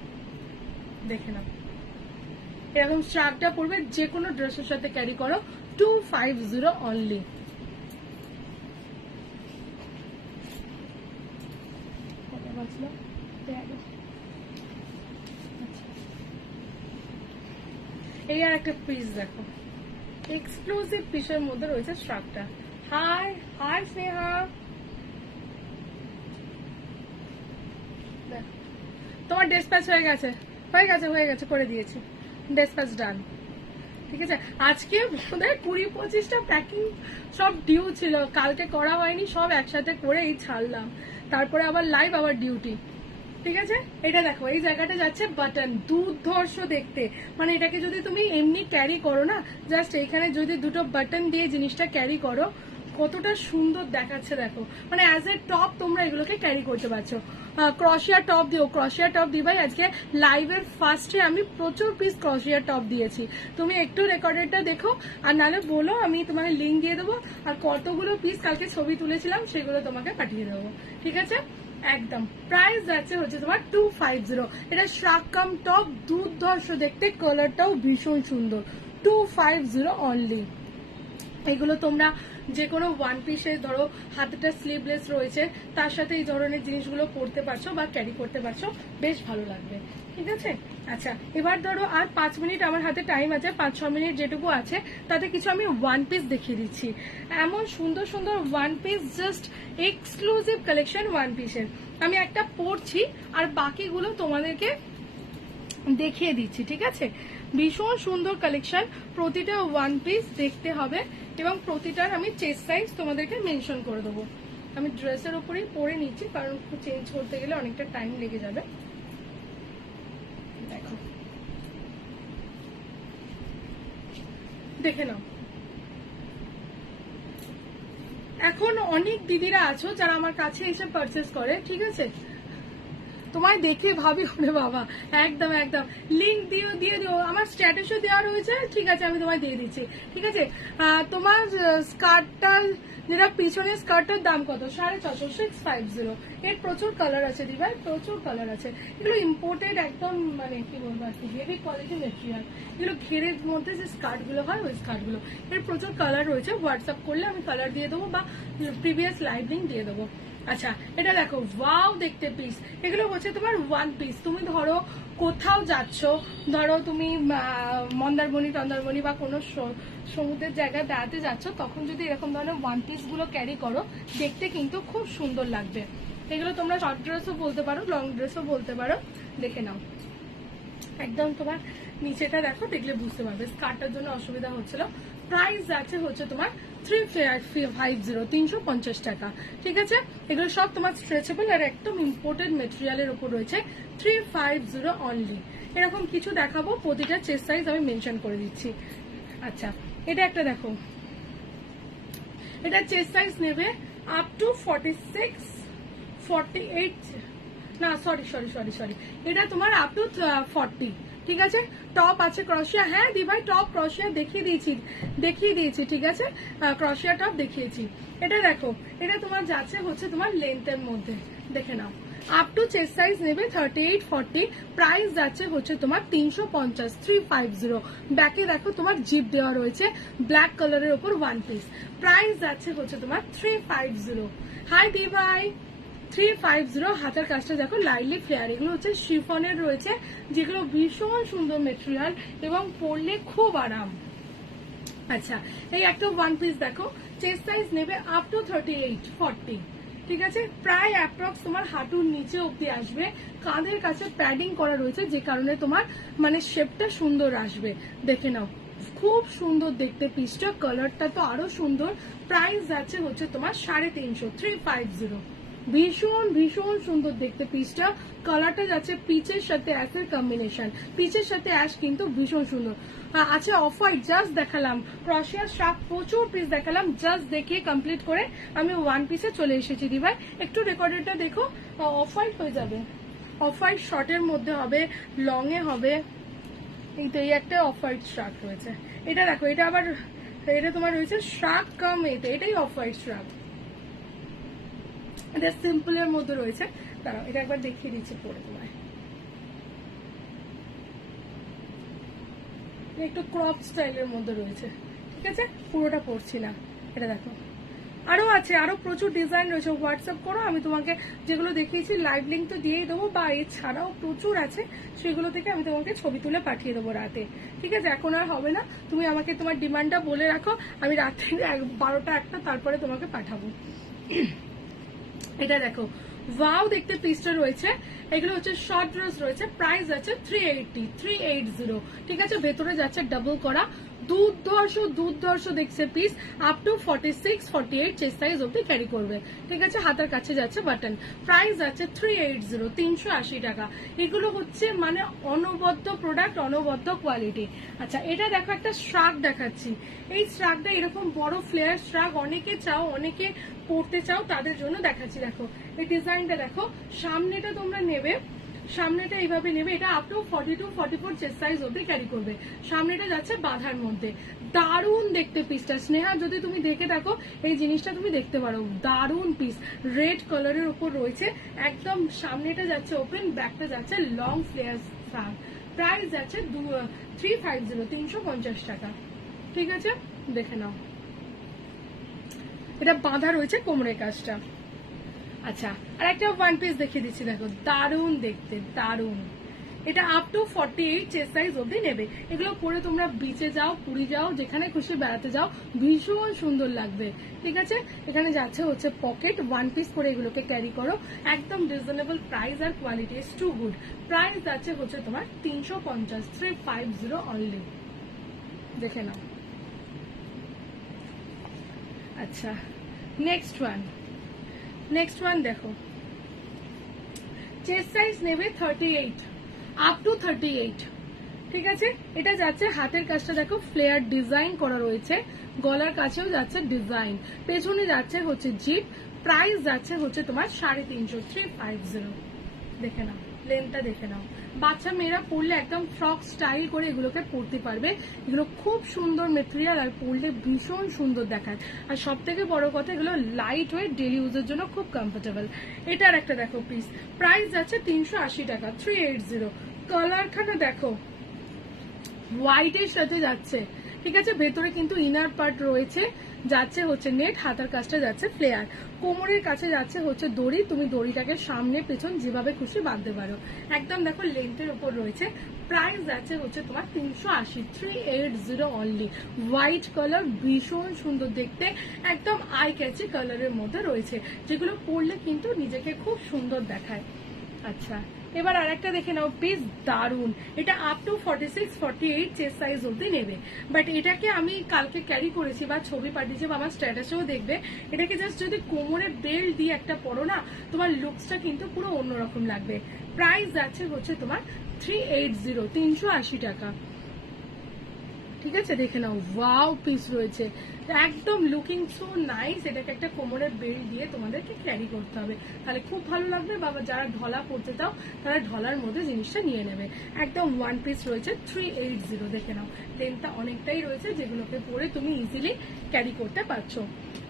দেখে নাও, এরকম শার্টটা পরবে যে কোনো ড্রেসের সাথে ক্যারি করো। 250 অনলি। এই আর একটা পিস দেখো, এক্সক্লুসিভ পিসের মধ্যে রয়েছে স্ট্রাকটা। হাই হাই স্নেহা, তোমার ডেসপ্যাচ হয়ে গেছে, হয়ে গেছে, হয়ে গেছে, করে দিয়েছি, ডেসপ্যাচ ডান। ঠিক আছে, আজকে বোধহয় 20-25টা প্যাকিং সব ডিউ ছিল, কালকে করা হয়নি, সব একসাথে করে এই ছাড়লাম। তারপরে আবার লাইভ, আবার ডিউটি। ঠিক আছে, এটা দেখো এই জায়গাটা যাচ্ছে বাটন, দুর্ধর্ষ দেখতে। মানে এটাকে যদি তুমি এমনি ক্যারি করো না, জাস্ট এইখানে যদি দুটো বাটন দিয়ে জিনিসটা ক্যারি করো, কতটা সুন্দর দেখাচ্ছে দেখো। মানে অ্যাজ এ টপ তোমরা এগুলোকে ক্যারি করতে পারছো। ক্রশিয়া টপ দিও, ক্রশিয়া টপ দিবাই। আজকে লাইভের ফার্স্টে আমি প্রচুর পিস ক্রশিয়া টপ দিয়েছি, তুমি একটু রেকর্ডেডটা দেখো, আর নাহলে বলো, আমি তোমাকে লিঙ্ক দিয়ে দেবো। আর কতগুলো পিস কালকে ছবি তুলেছিলাম সেগুলো তোমাকে পাঠিয়ে দেবো, ঠিক আছে। একদম প্রাইস যাচ্ছে হচ্ছে তোমার 250। এটা শাকাম টপ, দুর্ধর্ষ দেখতে, কালারটাও ভীষণ সুন্দর। 250 অনলি। এগুলো তোমরা যে কোনো ওয়ান পিসে ধরো হাতেটা স্লিভলেস রয়েছে, তার সাথে এই ধরনের জিনিসগুলো পরতে পারছো বা ক্যারি করতে পারছো, বেশ ভালো লাগবে, ঠিক আছে। আচ্ছা, এবার ধরো আর 5 মিনিট আমার হাতে টাইম আছে, 5-6 মিনিট যেটুকু আছে তাতে কিছু আমি ওয়ান পিস দেখিয়ে দিচ্ছি। এমন সুন্দর সুন্দর one piece, just exclusive collection one পিসের। আমি একটা পরছি আর বাকিগুলো তোমাদেরকে দেখিয়ে দিচ্ছি, ঠিক আছে। ভীষণ সুন্দর কালেকশন, প্রতিটা ওয়ান পিস দেখতে হবে এবং প্রতিটার আমি চেস্ট সাইজ তোমাদেরকে মেনশন করে দেবো। আমি ড্রেসের উপরেই পরে নিচ্ছি, কারণ চেঞ্জ করতে গেলে অনেকটা টাইম লেগে যাবে। দেখো, দেখে নাও। এখন অনেক দিদিরা আছো যারা আমার কাছে এসে পারচেস করে, ঠিক আছে। তোমায় দেখে ভাবি ওরে বাবা, একদম একদম লিঙ্ক দিয়ে দিও, আমার স্ট্যাটাসও দেওয়া রয়েছে, ঠিক আছে, আমি তোমায় দিয়ে দিচ্ছি, ঠিক আছে। তোমার স্কার্টটা, যেটা পিছনের স্কার্টের দাম কত? 650, 650। এর প্রচুর কালার আছে দিভাই, প্রচুর কালার আছে। এগুলো ইম্পোর্টেড একদম, মানে কি বলবো আর কি, হেভি কোয়ালিটি মেটেরিয়াল। এগুলো ঘেরের মধ্যে যে স্কার্ট গুলো হয়, ওই স্কার্ট গুলো। এর প্রচুর কালার রয়েছে, হোয়াটসঅ্যাপ করলে আমি কালার দিয়ে দেবো বা প্রিভিয়াস লাইভ লিঙ্ক দিয়ে দেবো। আচ্ছা, এটা দেখো, ওয়াও দেখতে পিস। এগুলো হচ্ছে তোমার ওয়ান পিস। তুমি ধরো কোথাও যাচ্ছ, ধরো তুমি মন্দারমণি টন্দারমণি বা কোনো সমুদ্রের জায়গায় বেড়াতে যাচ্ছ, তখন যদি এরকম ধরনের ওয়ান পিস গুলো ক্যারি করো, দেখতে কিন্তু খুব সুন্দর লাগবে। এগুলো তোমরা শর্ট ড্রেসও বলতে পারো, লং ড্রেসও বলতে পারো। দেখে নাও, একদম তোমার নিচেটা দেখো, দেখলে বুঝতে পারবে। স্কার্টটার জন্য অসুবিধা হচ্ছিল। প্রাইস আছে হচ্ছে তোমার 350, 350 টাকা, ঠিক আছে। এগুলো সব তোমার স্ট্রেচেবল আর একদম ইম্পোর্টেড মেটেরিয়ালের উপর রয়েছে। 350 অনলি। এরকম কিছু দেখাবো, প্রতিটা চেস্ট সাইজ আমি মেনশন করে দিচ্ছি। আচ্ছা, এটা একটা দেখো, এটা চেস্ট সাইজ নেবে আপ টু 46, 48, না সরি, এটা তোমার আপ টু 40, ঠিক আছে। টপ আছে ক্রশিয়া, হ্যাঁ দি ভাই, টপ ক্রশিয়া দেখিয়ে দিয়েছি, ঠিক আছে। ক্রশিয়া টপ দেখিয়েছি। এটা দেখো, এটা তোমার যাচ্ছে হচ্ছে তোমার লেন্থের মধ্যে, দেখে নাও। আপ টু চেস্ট সাইজ নেবে 38, 40। প্রাইস যাচ্ছে হচ্ছে তোমার 350, 350। ব্যাকে দেখো তোমার জিপ দেওয়া রয়েছে, ব্ল্যাক কালারের উপর ওয়ান পিস। প্রাইস যাচ্ছে হচ্ছে তোমার 350। হাই দি ভাই, 350। হাতের কাজটা দেখো, লাইলি ফ্লেয়ার। এগুলো হচ্ছে শিফনের রয়েছে, যেগুলো ভীষণ সুন্দর মেটেরিয়াল এবং পরলে খুব আরাম। আচ্ছা, এই একটা ওয়ান পিস দেখো, চেস্ট সাইজ নেবে আপ টু 38, 40, ঠিক আছে। প্রায় অ্যাপ্রক্স তোমার হাঁটুর নিচে অব্দি আসবে। কাঁধের কাছে প্যাডিং করা রয়েছে, যে কারণে তোমার মানে শেপটা সুন্দর আসবে। দেখে নাও, খুব সুন্দর দেখতে পিসটা, কালারটা তো আরো সুন্দর। প্রাইস যাচ্ছে হচ্ছে তোমার 350, 350। ভীষণ ভীষণ সুন্দর দেখতে পিসটা। কালারটা যাচ্ছে পিচের সাথে অ্যাশের কম্বিনেশন, পিচের সাথে অ্যাশ কিন্তু ভীষণ সুন্দর। আচ্ছা, অফ হোয়াইট জাস্ট দেখালাম, ক্রশিয়ার শার্প প্রচুর পিস দেখালাম, জাস্ট দেখিয়ে কমপ্লিট করে আমি ওয়ান পিসে চলে এসেছি। দি ভাই, একটু রেকর্ডেডটা দেখো, অফ হোয়াইট হয়ে যাবে। অফ হোয়াইট শর্টের মধ্যে হবে, লং এ হবে। এই একটা অফ হোয়াইট শার্ট রয়েছে, এটা দেখো, এটা আবার এটা তোমার রয়েছে শার্ট কাম, এটাই অফ হোয়াইট শার্ট। এটা সিম্পলের মধ্যে রয়েছে, দাঁড়াও এটা একবার দেখিয়ে দিচ্ছি পরে তোমায়। একটু ক্রপ স্টাইলের মধ্যে রয়েছে, ঠিক আছে, পুরোটা পরছি না। এটা দেখো, আরো আছে, আরো প্রচুর ডিজাইন রয়েছে। হোয়াটসঅ্যাপ করো, আমি তোমাকে যেগুলো দেখিয়েছি লাইভ লিঙ্ক তো দিয়েই দেবো, বা এছাড়াও প্রচুর আছে, সেগুলো থেকে আমি তোমাকে ছবি তুলে পাঠিয়ে দেবো রাতে, ঠিক আছে। এখন আর হবে না, তুমি আমাকে তোমার ডিমান্ডটা বলে রাখো, আমি রাত্রি 12টা 1টা তারপরে তোমাকে পাঠাবো। এটা দেখো, ওয়াও দেখতে পিসটা রয়েছে। এগুলো হচ্ছে শর্ট ড্রেস রয়েছে, প্রাইস আছে 380 ঠিক আছে। ভেতরে যাচ্ছে ডাবল করা, দুর্ধর্ষ দেখছে piece, up to 46-48 chest size অব্দি ক্যারি করবে, ঠিক আছে। হাতের কাছে যাচ্ছে বাটন, প্রাইস আছে 380 টাকা। এগুলো হচ্ছে মানে অনবদ্য প্রোডাক্ট, অনবদ্য কোয়ালিটি। আচ্ছা, এটা দেখো একটা শ্রাগ দেখাচ্ছি। এই শ্রাগটা এরকম বড় ফ্লেয়ার শ্রাগ অনেকে চাও, অনেকে পড়তে চাও, তাদের জন্য দেখাচ্ছি। দেখো এই ডিজাইনটা দেখো, সামনেটা তোমরা নেবে, সামনেটা এইভাবে নেবে, এটা আপ টু 42-44 চেস্ট সাইজ অব্দি ক্যারি করবে। সামনেটা যাচ্ছে বাঁধার মধ্যে, দারুণ দেখতে পিসটা। স্নেহা যদি তুমি দেখে থাকো এই জিনিসটা তুমি দেখতে পারো, দারুণ পিস, রেড কালারের উপর রয়েছে একদম। সামনেটা যাচ্ছে ওপেন, ব্যাকটা যাচ্ছে লং ফ্লেয়ার ফ্রাক। প্রাইস যাচ্ছে 350 টাকা, ঠিক আছে। দেখে নাও, এটা বাঁধা রয়েছে কোমরের কাজটা। আচ্ছা, আর একটা ওয়ান পিস দেখিয়ে দিচ্ছি, দেখো দারুণ দেখতে, দারুণ। এটা আপ টু 48 চেস্ট সাইজ অব্দি নেবে। এগুলো পরে তোমরা বিচে যাও, পুরী যাও, যেখানে খুশি বেড়াতে যাও, ভীষণ সুন্দর লাগবে, ঠিক আছে। এখানে যাচ্ছে হচ্ছে পকেট, ওয়ান পিস করে এগুলোকে ক্যারি করো, একদম রিজনেবল প্রাইস আর quality is too good. Price যাচ্ছে হচ্ছে তোমার 350 অনলি, দেখে নাও। আচ্ছা, নেক্সট ওয়ান দেখো, চেস্ট সাইজ নেবে 38 আপ টু 38, ঠিক আছে। এটা যাচ্ছে হাতের কাজটা দেখো ফ্লেয়ার ডিজাইন করা রয়েছে, গলার কাছেও যাচ্ছে ডিজাইন, পেছনে যাচ্ছে হচ্ছে জিপ। প্রাইস যাচ্ছে হচ্ছে তোমার 350, দেখে নাও লেন্থটা, দেখে নাও। বাচ্চা মেয়েরা পরলে একদম ফ্রক স্টাইল করে এগুলোকে পরতে পারবে। এগুলো খুব সুন্দর মেটেরিয়াল, আর পরলে ভীষণ সুন্দর দেখায়। আর সব থেকে বড় কথা, এগুলো লাইট ওয়েট, ডেলি ইউজের জন্য খুব কমফোর্টেবল। এটার একটা দেখো পিস, প্রাইস যাচ্ছে 380 টাকা, 380। কালারখানা দেখো, হোয়াইটের সাথে যাচ্ছে, ঠিক আছে। ভেতরে কিন্তু ইনার পার্ট রয়েছে, যাচ্ছে হচ্ছে নেট, হাতার কাজটা যাচ্ছে ফ্লেয়ার, কোমরের কাছে যাচ্ছে হচ্ছে দড়ি। তুমি দড়িটাকে সামনে পেছন যেভাবে খুশি বাঁধতে পারো, একদম দেখো লেন্থের উপর রয়েছে। প্রাইস যাচ্ছে হচ্ছে তোমার 380 অনলি। হোয়াইট কালার, ভীষণ সুন্দর দেখতে, একদম আই ক্যাচি কালারের মধ্যে রয়েছে, যেগুলো পরলে কিন্তু নিজেকে খুব সুন্দর দেখায়। আচ্ছা, এবার আর একটা দেখে নাও পিস, দারুন। এটা আপ টু 46-48 চেস্ট সাইজ অব্দি নেবে। বাট এটাকে আমি কালকে ক্যারি করেছি বা ছবি পাঠিয়েছি বা আমার স্ট্যাটাসেও দেখবে। এটাকে জাস্ট যদি কোমরে বেল্ট দিয়ে একটা পরো না, তোমার লুকসটা কিন্তু পুরো অন্যরকম লাগবে। প্রাইস যাচ্ছে হচ্ছে তোমার 380 টাকা, ঠিক আছে। দেখে নাও, ওয়াও পিস রয়েছে, একদম লুকিং সো নাইস। এটাকে একটা কোমরের বেল্ট দিয়ে তোমাদেরকে ক্যারি করতে হবে, তাহলে খুব ভালো লাগবে। বাবা যারা ঢলা পড়তে চাও তারা ঢলার মধ্যে জিনিসটা নিয়ে নেবে। একদম ওয়ান পিস রয়েছে, 380, দেখে নাও। লেন্থটা অনেকটাই রয়েছে, যেগুলোকে পরে তুমি ইজিলি ক্যারি করতে পারছো।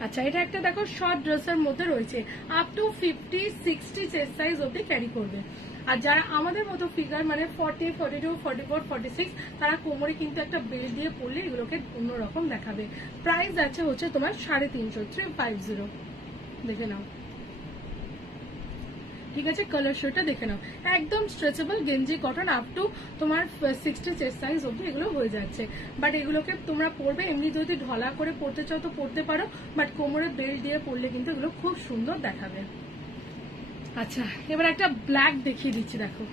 আচ্ছা, এটা একটা দেখো শর্ট ড্রেসের মধ্যে রয়েছে, আপ টু 50-60 চেস্ট সাইজ অব্দি ক্যারি করবে। আর যারা আমাদের মতো ফিগার মানে 40, 42, 44, 46, তারা কোমরে কিন্তু একটা বেল্ট দিয়ে পরলে এগুলোকে অন্যরকম দেখাবে। প্রাইস যাচ্ছে হচ্ছে তোমার 350, 350, দেখে নাও, ঠিক আছে। কালার শেডটা দেখে নাও, একদম স্ট্রেচেবল গেঞ্জি কটন, আপ টু তোমার 60 চেস্ট সাইজ অব্দি এগুলো হয়ে যাচ্ছে। বাট এগুলোকে তোমরা পরবে, এমনি যদি ঢলা করে পরতে চাও তো পরতে পারো, বাট কোমরে বেল্ট দিয়ে পরলে কিন্তু এগুলো খুব সুন্দর দেখাবে। আচ্ছা, এবার একটা ব্ল্যাক দেখিয়ে দিচ্ছি, দেখো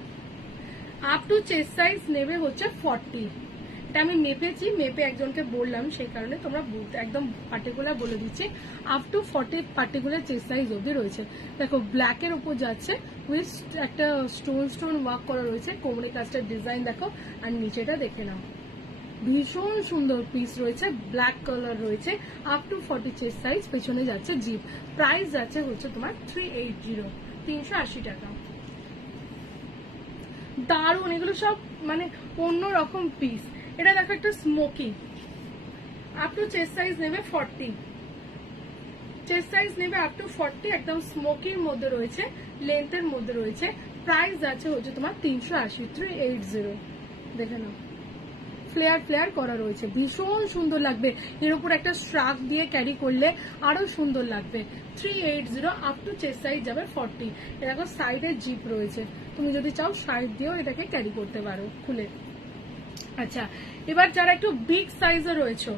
আপ টু চেস্ট সাইজ নেবে হচ্ছে 40। এটা আমি মেপেছি, মেপে একজনকে বললাম, সেই কারণে তোমরা একদম পার্টিকুলার বলে দিচ্ছি। Up two 40 particular chest size অব্দি রয়েছে। দেখো ব্ল্যাকের উপর যাচ্ছে, উইথ একটা স্টোন ওয়ার্ক করা রয়েছে, কোমরের কাজটার ডিজাইন দেখো, আর নিচেটা দেখে নাও, ভীষণ সুন্দর পিস রয়েছে, ব্ল্যাক কালার রয়েছে, আপ টু 40 চেস্ট সাইজ, পেছনে যাচ্ছে জিপ। প্রাইস যাচ্ছে হচ্ছে তোমার 380 টাকা। দারুন, এগুলো সব মানে অন্যরকম পিস। এটা দেখো একটা smoky, up to chest size নেবে 40, চেস্ট সাইজ নেবে আপ টু 40, একদম স্মোকির মধ্যে রয়েছে, লেন্থের মধ্যে রয়েছে। প্রাইস যাচ্ছে হচ্ছে তোমার 380, 380, দেখে নাও। ফ্লেয়ার করা রয়েছে, ভীষণ সুন্দর লাগবে। এর উপর একটা শ্রাগ দিয়ে ক্যারি করলে আরো সুন্দর লাগবে। 380 আপ টু চেস্ট সাইজ যাবে 40। এরকম সাইডে জিপ রয়েছে, তুমি যদি চাও সাইড দিয়েও এটাকে ক্যারি করতে পারো খুলে। আচ্ছা, এবার যারা একটু বিগ সাইজে রয়েছে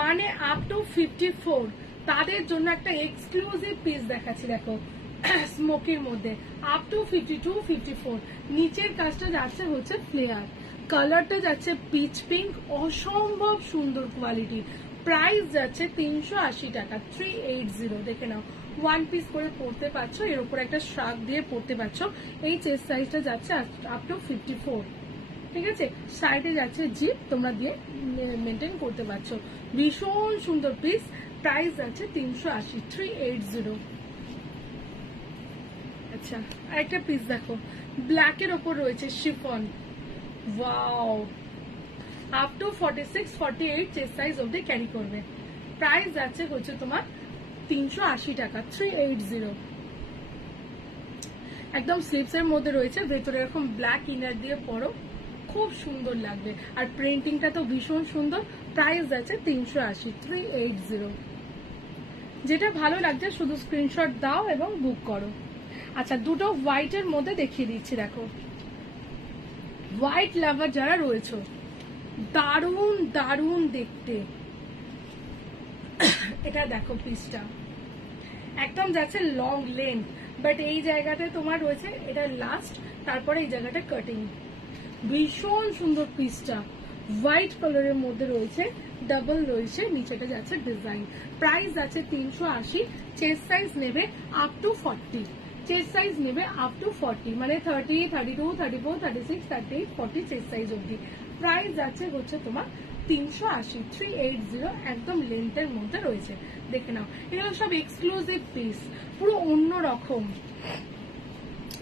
মানে আপ টু 54, তাদের জন্য একটা এক্সক্লুসিভ পিস দেখাচ্ছি। দেখো স্মোকির মধ্যে আপ টু 52-54। নিচের কাজটা যাচ্ছে হচ্ছে ফ্লেয়ার, কালারটা যাচ্ছে পিচ পিঙ্ক, অসম্ভব সুন্দর কোয়ালিটি। প্রাইস যাচ্ছে 380 টাকা, 380। দেখে নাও, ওয়ান পিস করে পরতে পারছো, এর উপর একটা শ্রাগ দিয়ে পরতে পারছো। এই চেস্ট সাইজটা যাচ্ছে আপ টু 54, ঠিক আছে। সাইডে যাচ্ছে জিপ, তোমরা দিয়ে মেনটেন করতে পারছো। ভীষণ সুন্দর পিস, প্রাইস যাচ্ছে 380, 380। আচ্ছা, আরেকটা পিস দেখো, ব্ল্যাকের ওপর রয়েছে chiffon, wow, up to 46-48 chest size অব্দি ক্যারি করবে। প্রাইস যাচ্ছে হচ্ছে তোমার 380 টাকা, 380। একদম স্লিভস এর মধ্যে রয়েছে, ভেতরে এরকম ব্ল্যাক ইনার দিয়ে পরো, খুব সুন্দর লাগবে। আর প্রিন্টিংটা তো ভীষণ সুন্দর। প্রাইস যাচ্ছে 380, 380। যেটা ভালো লাগছে শুধু স্ক্রিনশট দাও এবং বুক করো। আচ্ছা, দুটো হোয়াইটের মধ্যে দেখিয়ে দিচ্ছি, দেখো। হোয়াইট লাভার যারা রয়েছে, দারুণ দারুণ দেখতে। এটা দেখো পিসটা একদম যাচ্ছে লং লেন্থ, বাট এই জায়গাতে তোমার রয়েছে এটা লাস্ট, তারপরে এই জায়গাটা কাটিং। ভীষণ সুন্দর পিসটা, হোয়াইট কালারের মধ্যে রয়েছে, ডাবল রয়েছে, নিচেটা যাচ্ছে ডিজাইন। প্রাইস যাচ্ছে 380। চেস্ট সাইজ নেবে আপ টু 40, চেস্ট সাইজ নেবে আপ টু 40, মানে 30, 32, 34, 36, 38, 40 চেস্ট সাইজ অব্দি। প্রাইস যাচ্ছে হচ্ছে তোমার 380, 380। একদম লেন্থের মধ্যে রয়েছে, দেখে নাও। এগুলো সব এক্সক্লুসিভ পিস, পুরো অন্য রকম।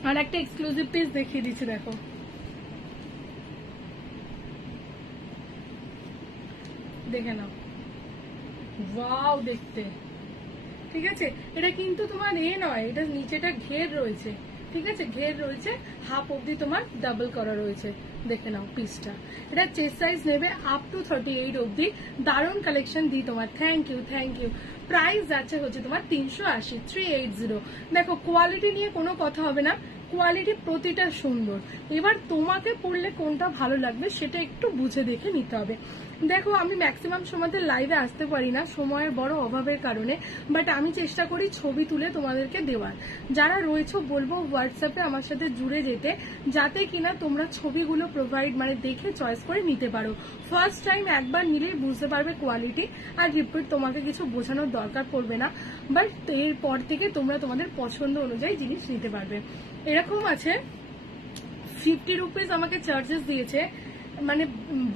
আর একটা এক্সক্লুসিভ পিস দেখিয়ে দিচ্ছি, দেখো। দেখে নাও, ওয়াও দেখতে, ঠিক আছে। এটা কিন্তু তোমার নয়, এটা নিচেটা ঘের রয়েছে, ঠিক আছে, ঘের রয়েছে, হাফ অব্দি তোমার ডাবল করা রয়েছে। দেখে নাও পিসটা। এটা চেস্ট সাইজ নেবে আপ টু 38 অব্দি। দারুণ কালেকশন দিই তোমার, thank you, thank you. Price যাচ্ছে হচ্ছে তোমার 380, 380। দেখো, কোয়ালিটি নিয়ে কোনো কথা হবে না, কোয়ালিটি প্রতিটা সুন্দর। এবার তোমাকে পড়লে কোনটা ভালো লাগবে সেটা একটু বুঝে দেখে নিতে হবে। দেখো, আমি ম্যাক্সিমাম সময়তে লাইভে আসতে পারি না সময়ের বড় অভাবের কারণে, বাট আমি চেষ্টা করি ছবি তুলে তোমাদেরকে দেওয়ার। যারা রয়েছে বলবো হোয়াটসঅ্যাপে আমার সাথে জুড়ে যেতে, যাতে কিনা তোমরা ছবিগুলো প্রোভাইড মানে দেখে চয়েস করে নিতে পারো। ফার্স্ট টাইম একবার নিলেই বুঝতে পারবে কোয়ালিটি, আর রিপিট তোমাকে কিছু বোঝানোর দরকার পড়বে না। বাট এরপর থেকে তোমরা তোমাদের পছন্দ অনুযায়ী জিনিস নিতে পারবে। এরকম আছে 50 রুপিস আমাকে চার্জেস দিয়েছে, মানে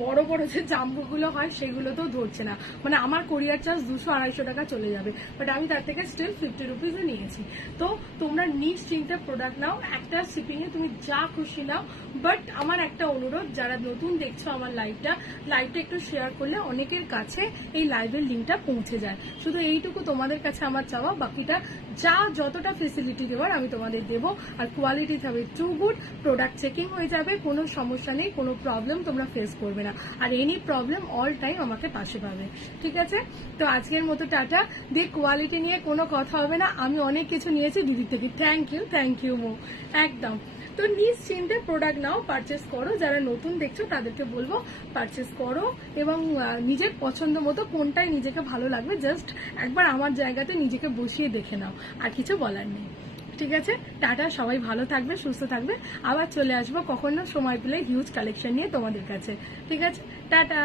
বড় বড় যে জাম্বুগুলো হয় সেগুলো তো ধরছে না, মানে আমার কোরিয়ার চার্জ 200-250 টাকা চলে যাবে, বাট আমি তার থেকে স্টিল 50 রুপিসে নিয়েছি। তো তোমরা নিশ্চিন্তে প্রোডাক্ট নাও, একটা শিপিং এ তুমি যা খুশি নাও। বাট আমার একটা অনুরোধ, যারা নতুন দেখছো আমার লাইভটা একটু শেয়ার করলে অনেকের কাছে এই লাইভের লিঙ্কটা পৌঁছে যায়। শুধু এইটুকু তোমাদের কাছে আমার চাওয়া, বাকিটা যতটা ফেসিলিটি দেওয়ার আমি তোমাদের দেবো। আর কোয়ালিটি থাকবে টু গুড, প্রোডাক্ট চেকিং হয়ে যাবে, কোনো সমস্যা নেই, কোনো প্রবলেম তোমরা ফেস করবে না। আর এনি প্রবলেম অল টাইম আমাকে পাশে পাবে, ঠিক আছে। তো আজকের মতো টাটা। দিয়ে কোয়ালিটি নিয়ে কোনো কথা হবে না, আমি অনেক কিছু নিয়েছি দিদির থেকে, থ্যাংক ইউ মো, একদম। তো নিশ্চিন্তে প্রোডাক্ট নাও, পারচেস করো। যারা নতুন দেখছো তাদেরকে বলবো পারচেস করো, এবং নিজের পছন্দ মতো কোনটাই নিজেকে ভালো লাগবে জাস্ট একবার আমার জায়গাতে নিজেকে বসিয়ে দেখে নাও, আর কিছু বলার নেই, ঠিক আছে। টাটা, সবাই ভালো থাকবে, সুস্থ থাকবে। আবার চলে আসবো কখনো সময় পেলে হিউজ কালেকশন নিয়ে তোমাদের কাছে, ঠিক আছে। টাটা।